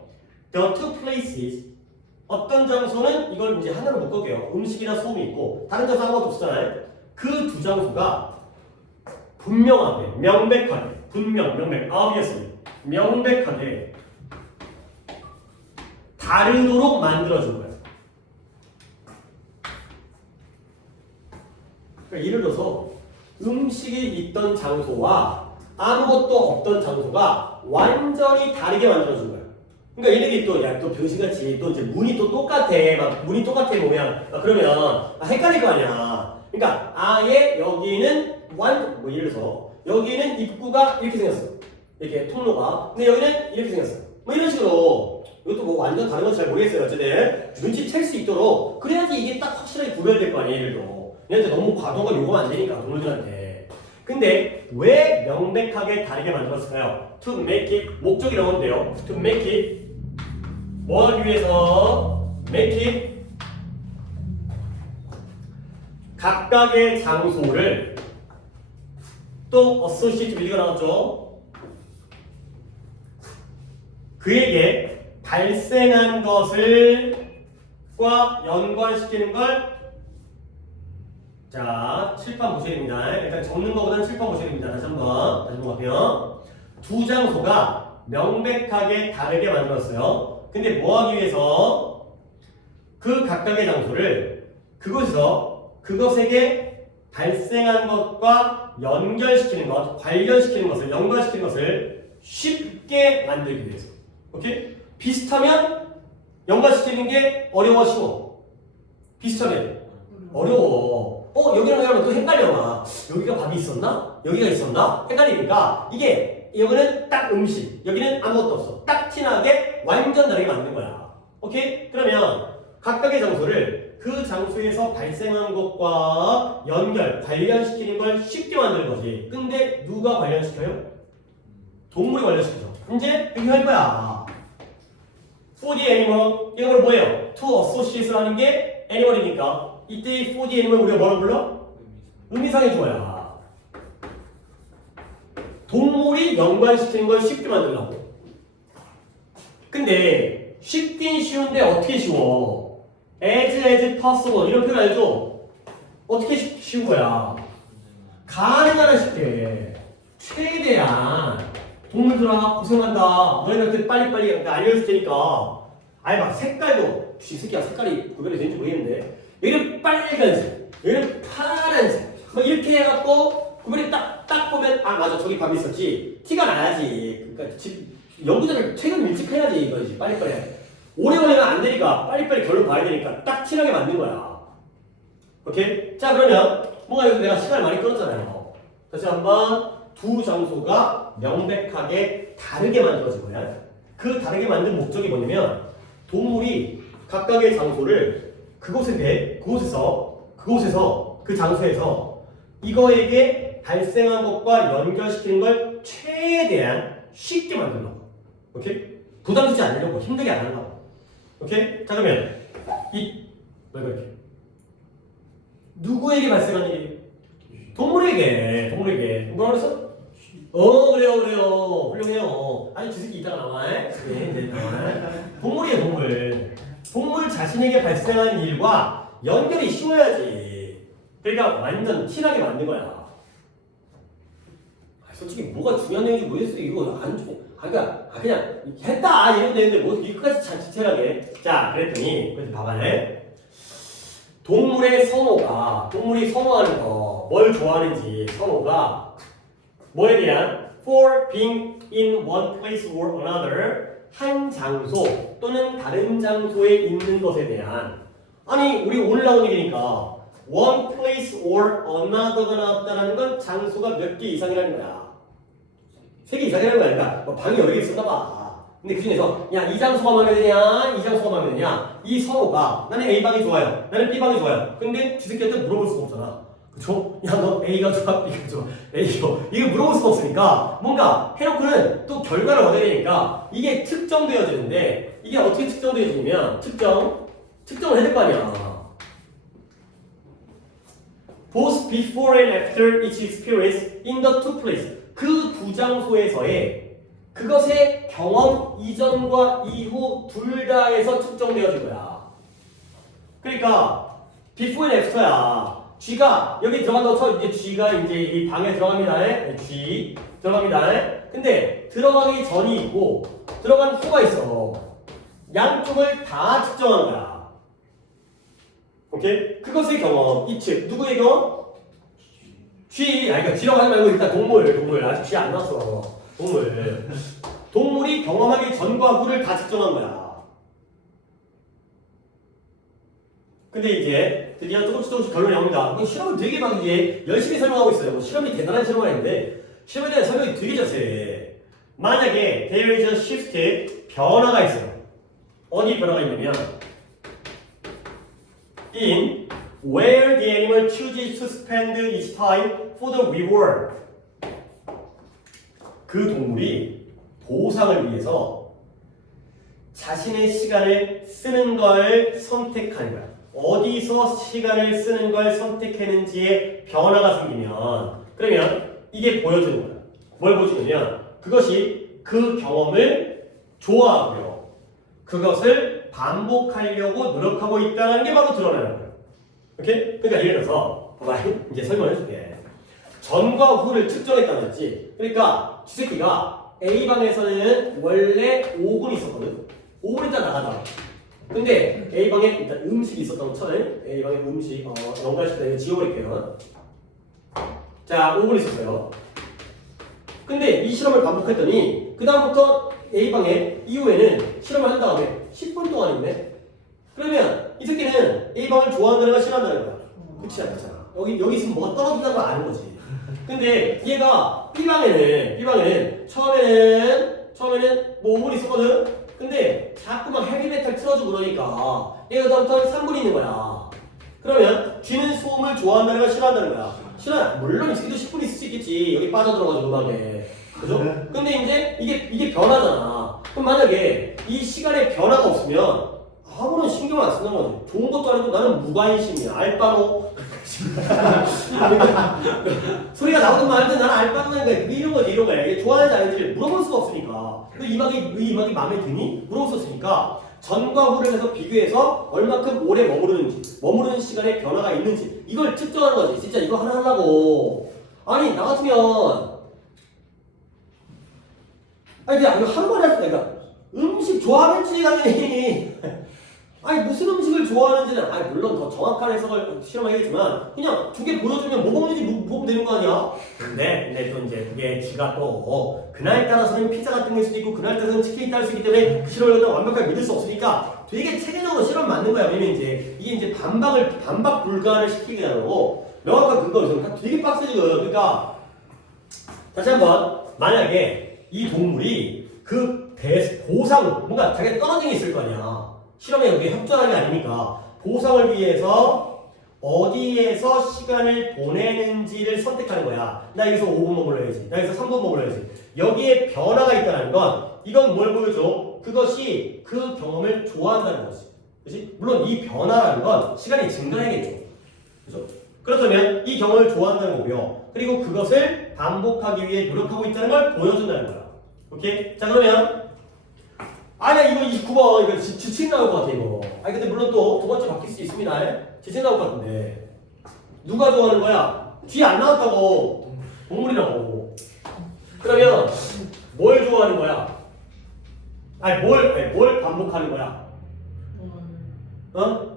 The two places 어떤 장소는 이걸 이제 하나로 묶을게요. 음식이나 소음이 있고 다른 장소 아무것도 없잖아요. 그 두 장소가 분명하게 명백하게 obviously 명백하게 다르도록 만들어준 거예요. 그러니까 예를 들어서 음식이 있던 장소와 아무것도 없던 장소가 완전히 다르게 만들어준 거예요. 그러니까 얘네들이 또 병신같이 또 이제 문이 또 똑같아. 막 문이 똑같아 보면 그러면 헷갈릴 거 아니야. 그러니까 아예 여기는 뭐 예를 들어서 여기는 입구가 이렇게 생겼어. 이렇게 통로가. 근데 여기는 이렇게 생겼어. 뭐 이런 식으로 이것도 뭐 완전 다른 건 잘 모르겠어요. 어쨌든 눈치챌 수 있도록 그래야지 이게 딱 확실하게 구별될 거 아니에요. 얘들도. 얘한테 너무 과도가 요구하면 안 되니까 동물들한테. 근데 왜 명백하게 다르게 만들었을까요? To make it 목적이 나오는데요. To make it 뭐 하기 위해서 make it 각각의 장소를 또 associate with가 나왔죠. 그에게 발생한 것을과 연관시키는 걸 자, 칠판 보셔야 됩니다. 일단 적는 것보다는 칠판 보셔야 됩니다. 다시 한번 갈게요. 두 장소가 명백하게 다르게 만들었어요. 근데 뭐 하기 위해서 그 각각의 장소를 그곳에서 그것에게 발생한 것과 연결시키는 것, 관련시키는 것을, 연관시키는 것을 쉽게 만들기 위해서. 오케이? 비슷하면 연관시키는 게 어려워, 쉬워. 비슷하면 어려워. 여기랑 여기랑 또 헷갈려 막. 여기가 밥이 있었나? 여기가 있었나? 헷갈리니까 이게 여기는 딱 음식, 여기는 아무것도 없어. 딱 티나게 완전 다르게 만든 거야. 오케이? 그러면 각각의 장소를 그 장소에서 발생한 것과 연결, 관련시키는 걸 쉽게 만드는 거지. 근데 누가 관련시켜요? 동물이 관련시키죠. 이제 이렇게 할 거야. For the animal, 이걸 뭐예요? To associate라는 게 animal이니까 이때 for the animal 우리가 뭐라고 불러? 의미상의 주어야. 동물이 연관시키는 걸 쉽게 만들려고. 근데 쉽긴 쉬운데 어떻게 쉬워? as possible 이런 표현 알죠? 어떻게 쉬운 거야? 가능한 쉽게 최대한 동물들아 고생한다. 너희들한테 빨리빨리 알려줄 테니까. 아예 막 색깔도 이 새끼야 색깔이 구별이 되는지 모르겠는데 여기는 빨간색, 여기는 파란색 막 이렇게 해갖고 구별이 딱 보면 아 맞아 저기 밤이 있었지 티가 나야지. 그러니까 연구자를 최근 일찍 해야지 이거지. 빨리빨리 오래 걸리면 안 되니까 빨리빨리 결론 봐야 되니까 딱 티나게 만든 거야. 오케이? 자 그러면 뭔가 여기서 내가 시간을 많이 끌었잖아요. 다시 한번 두 장소가 명백하게 다르게 만들어진 거야. 그 다르게 만든 목적이 뭐냐면 동물이 각각의 장소를 그곳에서 그 장소에서 이거에게 발생한 것과 연결시키는 걸 최대한 쉽게 만들려고. 오케이? 부담 주지 않으려고 힘들게 안 하려고. 오케이? 자 그러면 왜 그렇게? 누구에게 발생한 일이? 동물에게 뭐라 그랬어? 그래요 훌륭해요. 아니 저 새끼 이따가 나와. 네 나와. 동물이에요. 동물 자신에게 발생한 일과 연결이 쉬워야지. 그러니까 완전 티나게 만든 거야. 솔직히 뭐가 중요한 내용인지 모르겠어. 이거 그냥 했다 이러면 되는데 뭐 이거까지 잘 디테일하게. 자 그랬더니 그래서 봐봐요. 동물이 선호하는 거 뭘 좋아하는지 선호가 뭐에 대한 for being in one place or another 한 장소 또는 다른 장소에 있는 것에 대한. 아니 우리 오늘 나온 얘기니까 one place or another가 나왔다는 건 장소가 몇 개 이상이라는 거야. 3개 이상이라는 거야. 그러니까 뭐 방이 여러 개 있었나 봐. 근데 그 중에서 야 이 장소가 마음에 드냐 이 장소가 마음에 드냐 이 선호가 나는 A방이 좋아요 나는 B방이 좋아요. 근데 쥐새끼한테 물어볼 수가 없잖아. 그쵸? 야 너 A가 좋아 B가 좋아 A요 이거 물어볼 수가 없으니까 뭔가 해놓고는 또 결과를 얻어야 되니까 이게 특정되어지는데 이게 어떻게 특정되어지냐면 특정을 해야 될 거 아니야. Both before and after each experience in the two places 그 두 장소에서의 그것의 경험 이전과 이후 둘 다에서 측정되어진 거야. 그러니까 before and after야. G가 여기 들어간다고 쳐. 이제 G가 이제 이 방에 들어갑니다. G 들어갑니다. 근데 들어가기 전이 있고 들어간 후가 있어. 양쪽을 다 측정한 거야. 오케이? 그것의 경험 이측 누구의 경험? G. 그러니까 G라고 하지 말고 일단 동물 아직 G 안 나왔어. 동물이 경험하기 전과 후를 다 측정한 거야. 근데 이제 드디어 조금씩 결론이 나옵니다. 실험을 되게 막 이제 열심히 설명하고 있어요. 실험이 대단한 실험이 아닌데 실험에 대한 설명이 되게 자세해. 만약에 there is a shift 변화가 있어요. 어디 변화가 있냐면 in where the animal chooses to spend its time for the reward. 그 동물이 보상을 위해서 자신의 시간을 쓰는 걸 선택하는 거야. 어디서 시간을 쓰는 걸 선택했는지에 변화가 생기면 그러면 이게 보여주는 거야. 뭘 보여주냐면 그것이 그 경험을 좋아하고요. 그것을 반복하려고 노력하고 있다는 게 바로 드러나는 거예요. 오케이? 그러니까 예를 들어서 봐봐. 이제 설명해 줄게. 전과 후를 측정했다고 했지. 그러니까 쥐새끼가 A방에서는 원래 5분이 있었거든. 5분 있다 나가자. 근데 A방에 일단 음식이 있었다고 쳐요. A방에 음식 연관시켜서 이거 지워버릴게요. 자 5분 있었어요. 근데 이 실험을 반복했더니 그 다음부터 A방에 이후에는 실험을 한 다음에 10분 동안 있네. 그러면 이 새끼는 A방을 좋아한다는 걸 싫어한다는 거야. 그렇지 않잖아. 여기 있으면 뭐가 떨어진다는 걸 아는 거지. 근데 얘가 B방에는 처음에는 뭐 5분 있었거든? 근데 자꾸 막 헤비메탈 틀어주고 그러니까 얘가 다음부터 3분 있는 거야. 그러면 D는 소음을 좋아한다는 걸 싫어한다는 거야. 싫어. 물론 이 새끼도 10분 있을 수 있겠지. 여기 빠져들어가지고 음악에. 그죠? 근데 이제 이게 변화잖아. 그럼 만약에 이 시간에 변화가 없으면 아무런 신경을 안 쓰는 거지. 좋은 것도 아니고 나는 무관심이야. 알바노. 소리가 나오든 말든 나는 알바노니까 이런 거지, 이런 거야. 이게 좋아하는지 아닌지를 물어볼 수가 없으니까. 이 음악이 마음에 드니? 물어볼 수 없으니까 전과 후를 해서 비교해서 얼마큼 오래 머무르는 시간에 변화가 있는지 이걸 측정하는 거지. 진짜 이거 하나 하려고. 아니 나 같으면 아니 그냥 이거 한 번에 할 수 있다. 음식 좋아하는지 당연히 아니 무슨 음식을 좋아하는지는 아니 물론 더 정확한 해석을 실험하겠지만 그냥 두 개 보여주면 뭐 먹는지 보면 되는 거 아니야? 근데 또 이제 그게 지가 또 그날 따라서는 피자 같은 걸 수도 있고 그날 따라서는 치킨이 따를 수 있기 때문에 그 실험을 완벽하게 믿을 수 없으니까 되게 체계적으로 실험 맞는 거야. 왜냐면 이제 이게 이제 반박 불가를 시키게 되는 거고 명확한 근거가 있으면 되게 빡세지거든. 그러니까 다시 한번 만약에 이 동물이 그 보상 뭔가 자기가 떨어진 게 있을 거 아니야. 실험에 여기 협조하는 게 아니니까 보상을 위해서 어디에서 시간을 보내는지를 선택하는 거야. 나 여기서 5분 머물러야지. 나 여기서 3분 머물러야지. 여기에 변화가 있다는 건 이건 뭘 보여줘? 그것이 그 경험을 좋아한다는 거지. 그렇지? 물론 이 변화라는 건 시간이 증가해야겠죠. 그렇죠? 그렇다면 이 경험을 좋아한다는 거고요. 그리고 그것을 반복하기 위해 노력하고 있다는 걸 보여준다는 거야. 오케이? 자 그러면 아니야 이거 29번 이거 지칭 나올 것 같아 이거. 아니 근데 물론 또 두 번째 바뀔 수 있습니다. 지칭 나올 것 같은데 누가 좋아하는 거야? 뒤에 안 나왔다고. 동물이라고. 그러면 뭘 좋아하는 거야? 아니 뭘 반복하는 거야? 어?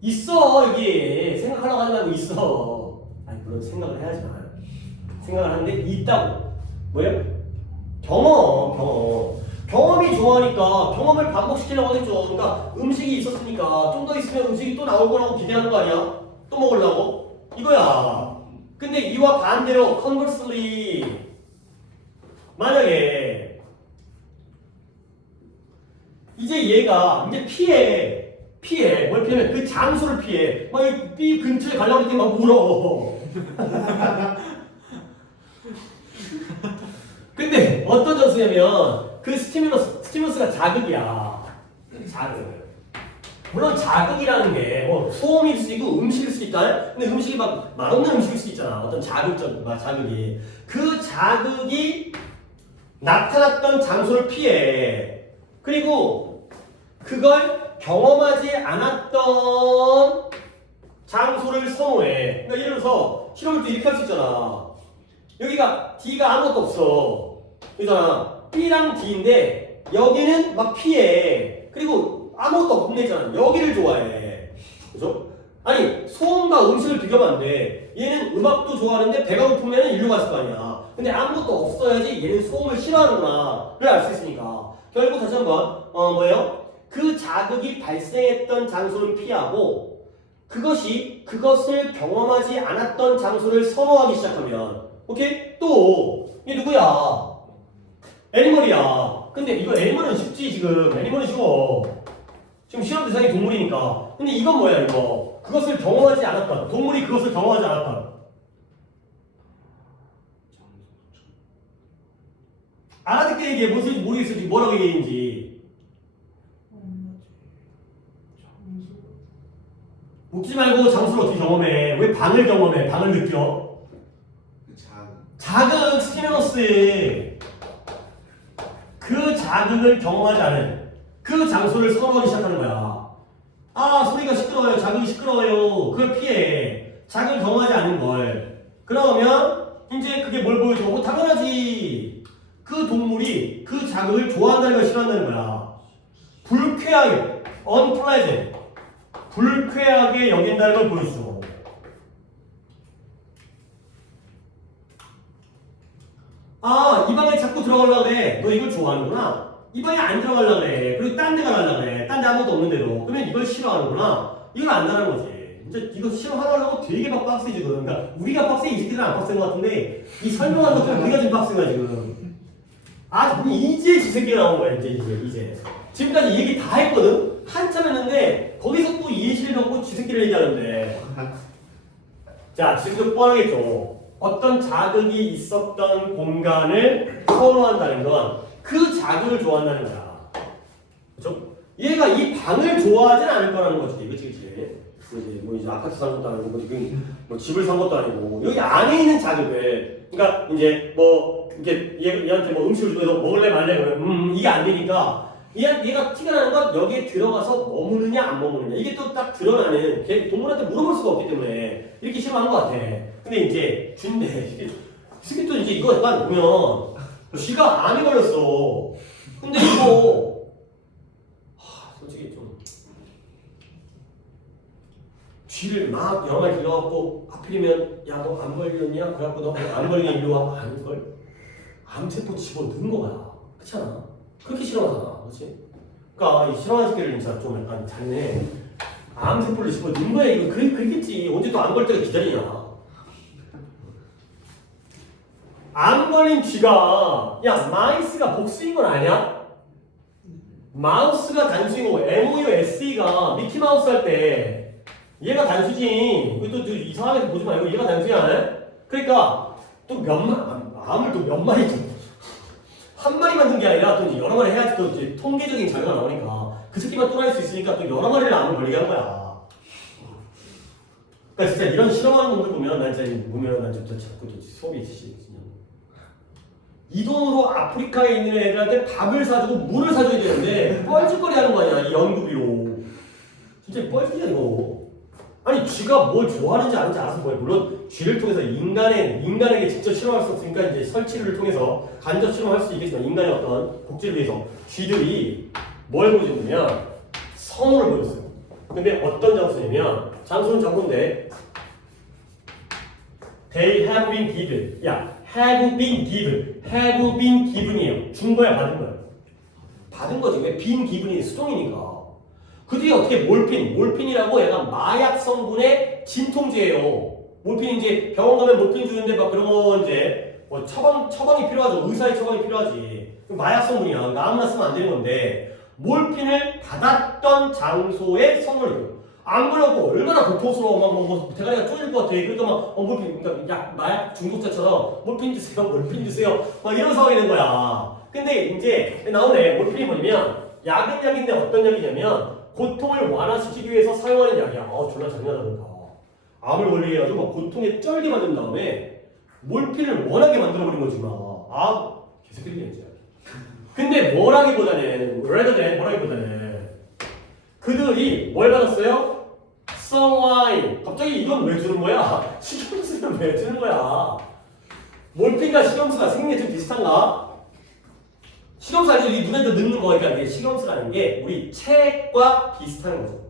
있어 여기 생각하려고 하지 말고 있어. 아니 물론 생각을 해야지만 생각을 하는데 있다고. 뭐예요? 경험이 좋아하니까 경험을 반복시키려고 하겠죠. 그러니까 음식이 있었으니까 좀 더 있으면 음식이 또 나올 거라고 기대하는 거 아니야? 또 먹으려고? 이거야. 근데 이와 반대로 conversely 만약에 이제 얘가 이제 피해 뭘 피해? 그 장소를 피해. 막 이 근처에 가려고 할 때 막 울어. 근데 어떤 전수냐면 그 스티무러스가 자극이야. 자극. 물론 자극이라는 게 뭐 소음일 수도 있고 음식일 수도 있다. 근데 음식이 막 맛없는 음식일 수도 있잖아. 어떤 자극이. 그 자극이 나타났던 장소를 피해. 그리고 그걸 경험하지 않았던 장소를 선호해. 그러니까 예를 들어서 실험을 또 이렇게 할 수 있잖아. 여기가 D가 아무것도 없어. 그잖아. B랑 D인데 여기는 막 피해. 그리고 아무것도 없는 데잖아. 여기를 좋아해. 그죠? 아니 소음과 음식을 비교하면 안 돼. 얘는 음악도 좋아하는데 배가 고프면 일로 갔을 거 아니야. 근데 아무것도 없어야지 얘는 소음을 싫어하는구나를 알 수 있으니까. 결국 다시 한번 뭐예요? 그 자극이 발생했던 장소를 피하고 그것을 경험하지 않았던 장소를 선호하기 시작하면 오케이? 또 이게 누구야? 애니멀이야. 근데 이거 애니멀은 쉽지 지금. 애니멀은 쉬워. 지금 실험 대상이 동물이니까. 근데 이건 뭐야 이거? 그것을 경험하지 않았던. 동물이 그것을 경험하지 않았던. 알아듣게 얘기해. 무슨 모르겠어 지금 뭐라고 얘기했는지. 묻지 말고 장소를 어떻게 경험해? 왜 방을 경험해? 방을 느껴? 자극 스티무러스에 그 자극을 경험하지 않은 그 장소를 선호하기 시작하는 거야. 아 소리가 시끄러워요. 자극이 시끄러워요. 그걸 피해. 자극을 경험하지 않은 걸. 그러면 이제 그게 뭘 보여줘? 뭐 당연하지. 그 동물이 그 자극을 좋아한다는 걸 싫어한다는 거야. 불쾌하게 unpleasant 불쾌하게 여긴다는 걸 보여줘. 아, 이 방에 자꾸 들어가려고 그래. 너 이걸 좋아하는구나. 이 방에 안 들어가려고 그래. 그리고 딴 데 가려고 그래. 딴 데 아무것도 없는데도. 그러면 이걸 싫어하는구나. 이걸 안다는 거지. 이제 이거 실험 하려고 되게 막 빡세지거든. 그러니까 우리가 빡세, 이 새끼들은 안 빡센 것 같은데 이 설명하는 것처럼 우리가 지금 빡센 거야 지금. 아, 이제 지 새끼가 나온 거야 이제. 지금까지 얘기 다 했거든. 한참 했는데 거기서 또 예시를 갖고 쥐새끼를 얘기하는데 자 지금도 뻔하겠죠. 어떤 자극이 있었던 공간을 선호한다는 건 그 자극을 좋아한다는 거야. 그렇죠? 얘가 이 방을 좋아하진 않을 거라는 거지. 그치? 뭐 이제 아파트 산 것도 아니고 뭐 집을 산 것도 아니고 여기 안에 있는 자극을 그러니까 이제 뭐 이게 얘한테 뭐 음식을 주면서 먹을래 말래 그러면 이게 안 되니까 얘가 티가 나는 건 여기에 들어가서 머무느냐 안 머무느냐 이게 또 딱 드러나는 걔 동물한테 물어볼 수가 없기 때문에 이렇게 싫어하는 것 같아. 근데 이제 준대 이게 또 이제 이거 약간 보면 쥐가 암이 걸렸어. 근데 이거 솔직히 좀 쥐를 막 영화를 길러갖고 하필이면 야 너 안 걸렸냐? 그래갖고 너 안 걸리냐 이리 와 아닐걸? 암세포 집어넣은 거야. 그렇잖아. 그렇게 싫어하잖아. 그렇지? 그러니까 이 싫어하는 새끼를 진짜 좀 약간 잔인해. 암세포를 집어넣은 거야 이거 그랬겠지. 언제 또 안 걸 때가 기다리냐. 암 걸린 쥐가 야 마이스가 복수인 건 아니야? 마우스가 단수이고 MOUSE가 미키마우스 할 때 얘가 단수지. 또 이상하게 보지 말고 얘가 단수야. 그러니까 또 암을 또 몇 마리 한 마리만 든 게 아니라 또 여러 마리 해야지 또 이제 통계적인 자료가 나오니까 그 새끼만 또 할 수 있으니까 또 여러 마리를 암을 걸리게 한 거야. 그러니까 진짜 이런 실험하는 놈들 보면 난 진짜 자꾸 수업이 있으시. 이 돈으로 아프리카에 있는 애들한테 밥을 사주고 물을 사줘야 되는데 뻘짓거리 하는 거 아니야 이 연구비로. 진짜 뻘짓이야 이거. 아니 쥐가 뭘 좋아하는지 아는지 알아서 뭐해. 물론 쥐를 통해서 인간에게 직접 실험할 수 없으니까 이제 설치를 통해서 간접 실험할 수 있겠지만 인간의 어떤 복제를 위해서 쥐들이 뭘 보여주냐면 선호를 보였어요. 근데 어떤 장소냐면 장소는 장소인데 They have been given. 야 have been given이에요. 준 거야 받은 거야. 받은 거지. 왜 been given이 수동이니까. 그 뒤에 어떻게 몰핀이라고 약간 마약 성분의 진통제예요. 몰핀 이제 병원 가면 몰핀 주는데 막 그런 거 이제 뭐 처방이 필요하죠. 의사의 처방이 필요하지. 마약 성분이야. 그러니까 아무나 쓰면 안 되는 건데 몰핀을 받았던 장소에 선호를 줘요. 안 그러고 얼마나 고통스러워. 뭐 대가리가 쪼질 것 같아. 그러니까 막 몰핀 그러니까 마약 중독자처럼 몰핀 주세요. 막 이런 상황이 되는 거야. 근데 이제 나오네. 몰핀이 뭐냐면 약인데 어떤 약이냐면 고통을 완화시키기 위해서 사용하는 약이야. 졸라 잔인하다 보니까. 암을 걸리게 해가지고 막 고통에 쩔게 만든 다음에 몰핀을 워낙에 만들어버린 거지 막. 개새끼들이야 진짜. 근데 뭐라기보다는 그들이 뭘 받았어요? 성와인. 갑자기 이건 왜 주는 거야? 식염수는 왜 주는 거야? 몰핀과 식염수가 생긴 게 좀 비슷한가? 식염수 알죠? 이 눈에다 넣는 거니까 이게 식염수라는 게 우리 체액과 비슷한 거죠.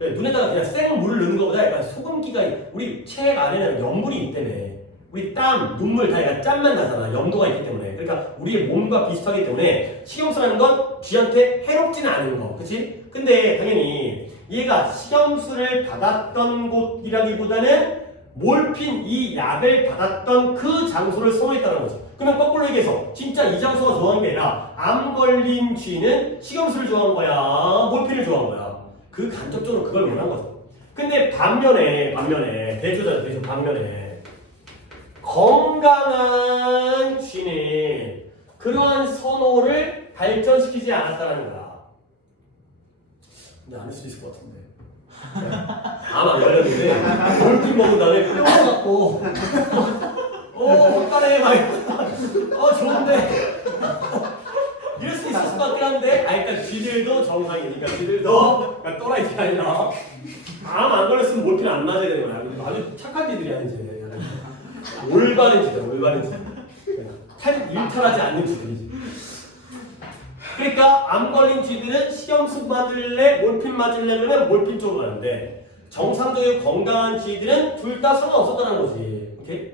눈에다가 그냥 생물을 넣는 것보다 약간 소금기가 우리 체액 안에는 염분이 있기 때문에 우리 땀, 눈물 다 약간 짠만 나잖아. 염도가 있기 때문에. 그러니까 우리의 몸과 비슷하기 때문에 식염수라는 건 쥐한테 해롭지는 않은 거. 그치? 근데 당연히 얘가 식염수를 받았던 곳이라기보다는 몰핀 이 약을 받았던 그 장소를 선호했다는 거지. 그러면 거꾸로 얘기해서 진짜 이 장소가 좋아하는 게 아니라 암 걸린 쥐는 식염수를 좋아한 거야? 몰핀을 좋아한 거야? 그 간접적으로 그걸 원한 거죠. 근데 반면에 건강한 쥐는 그러한 선호를 발전시키지 않았다는 거야. 근데 안 할 수도 있을 것 같은데. 안 열렸는데 몰핀 먹은 다음에 뼈 갖고 헛간에 좋은데 이럴 수 있을 것 같긴 한데 그러니까 쥐들도 정상이니까 쥐들도 그러니까 또라이가 아니라 암 안 걸렸으면 몰핀 안 맞아야 되는 거야. 아주 착한 쥐들이야 이제. 올바른 쥐들. 일탈하지 않는 쥐들이지. 그러니까 암 걸린 쥐들은 식염수 맞을래, 몰핀 맞을래 그러면 몰핀 쪽으로 가는데 정상적이고 건강한 쥐들은 둘 다 상관없었다는 거지. 오케이?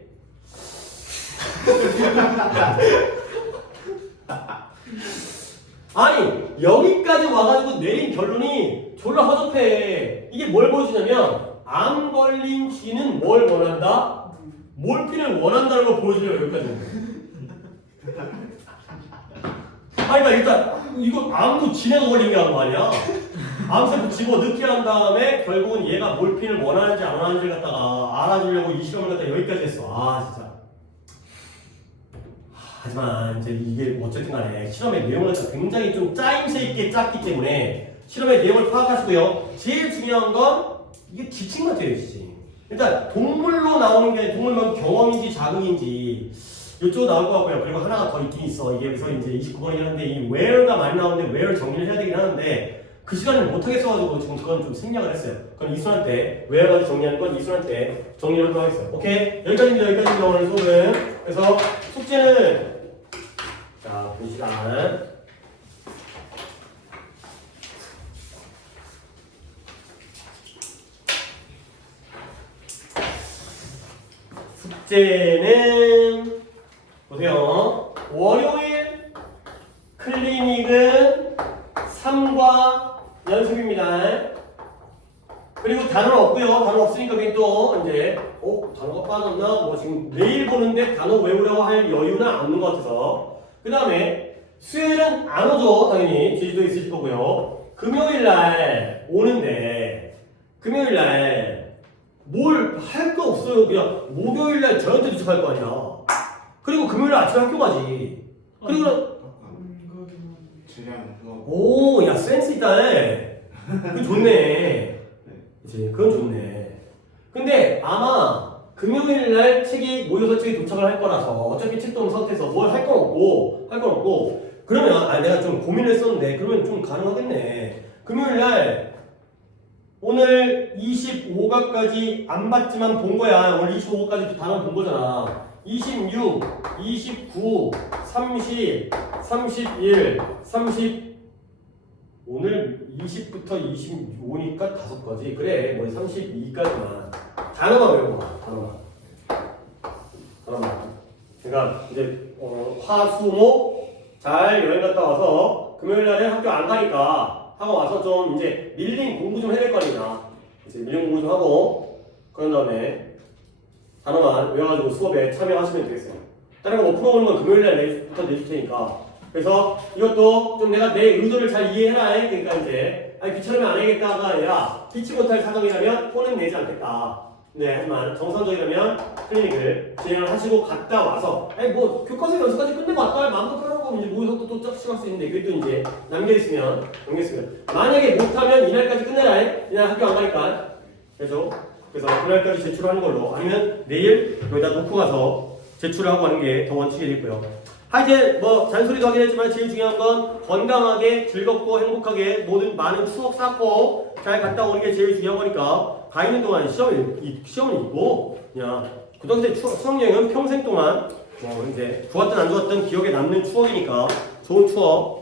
아니 여기까지 와가지고 내린 결론이 졸라 허접해. 이게 뭘 보여주냐면 암 걸린 쥐는 뭘 원한다? 몰핀을 원한다는 걸 보여주려고 여기까지 온 거야. 그러니까 일단 이거 암도 지네가 걸린 게 한 거 아니야? 암세포 집어넣기 한 다음에 결국은 얘가 몰핀을 원하는지 안 원하는지를 갖다가 알아주려고 이 실험을 갖다 여기까지 했어. 아 진짜. 하지만 이제 이게 어쨌든 간에 실험의 내용을 갖다 굉장히 좀 짜임새 있게 짰기 때문에 실험의 내용을 파악하시고요. 제일 중요한 건 이게 지침 같아요, 지침. 일단 동물로 나오는 게 동물만 경험인지 자극인지 이쪽 나올 것 같고요. 그리고 하나가 더 있긴 있어. 이게 그래서 이제 29번이긴 한데 이 where가 많이 나오는데 where 정리를 해야 되긴 하는데 그 시간을 못 하겠어가지고 지금 그건 좀 생략을 했어요. 그건 이순환 때 where까지 정리하는 건 이순환 때 정리를 하도록 하겠어요. 오케이? 여기까지입니다. 여기까지입니다. 오늘 수업은. 그래서 숙제는 자, 그 시간 숙제는 보세요. 월요일 클리닉은 3과 연습입니다. 그리고 단어는 없고요. 단어 없으니까 그게 또 이제 단어가 빠졌나? 뭐 지금 매일 보는데 단어 외우려고 할 여유는 없는 것 같아서 그 다음에 수요일은 안 오죠. 당연히 제주도에 있을 거고요. 금요일날 오는데 금요일날 뭘 할 거 없어요. 그냥 목요일날 저녁 때 도착할 거 아니야. 그리고 금요일 아침에 학교 가지. 그리고 오, 야 센스 있다네. 그거 좋네. 그치, 그건 좋네. 근데 아마 금요일날 책이 모여서 책이 도착을 할 거라서 어차피 책도 없는 상태에서 뭘 할 건 없고 그러면 내가 좀 고민을 했었는데 그러면 좀 가능하겠네. 금요일날 오늘 25가까지 안 봤지만 본 거야. 오늘 25가지 단어 본 거잖아. 26, 29, 30, 31, 30 오늘 20부터 25니까 5가지. 그래, 뭐 32까지만 단어만 외워봐. 단어만. 그러니까 이제 화수목 잘 여행 갔다 와서 금요일날에 학교 안 가니까 하고 와서 좀 이제 밀린 공부 좀 해야 될 거 아니냐. 이제 밀린 공부 좀 하고 그런 다음에 단어만 외워가지고 수업에 참여하시면 되겠어요. 다른 거 못 풀어오는 건 금요일날 내일부터 내줄 테니까. 그래서 이것도 좀 내가 내 의도를 잘 이해해라. 그러니까 이제 귀찮으면 안 해야겠다가 아니라 피치 못할 사정이라면 혼은 내지 않겠다. 네, 하지만 정상적이라면 클리닉을 진행을 하시고 갔다 와서 뭐 교과서 연습까지 끝내고 왔다 마음껏 하라고 이제 모의석도 또 짝씩 할 수 있는데 그게 또 이제 남겨있으면 만약에 못하면 이날까지 끝내라. 그냥 학교 안 가니까. 그래서 그날까지 제출하는 걸로 아니면 내일 여기다 놓고 가서 제출을 하고 하는 게 더 원칙이 되고요. 하여튼 뭐 잔소리도 하긴 했지만 제일 중요한 건 건강하게 즐겁고 행복하게 모든 많은 추억 쌓고 잘 갔다 오는 게 제일 중요한 거니까 가 있는 동안 시험은 있고 그냥 고등학생 수학여행은 평생 동안 뭐 이제 좋았든 안 좋았든 기억에 남는 추억이니까 좋은 추억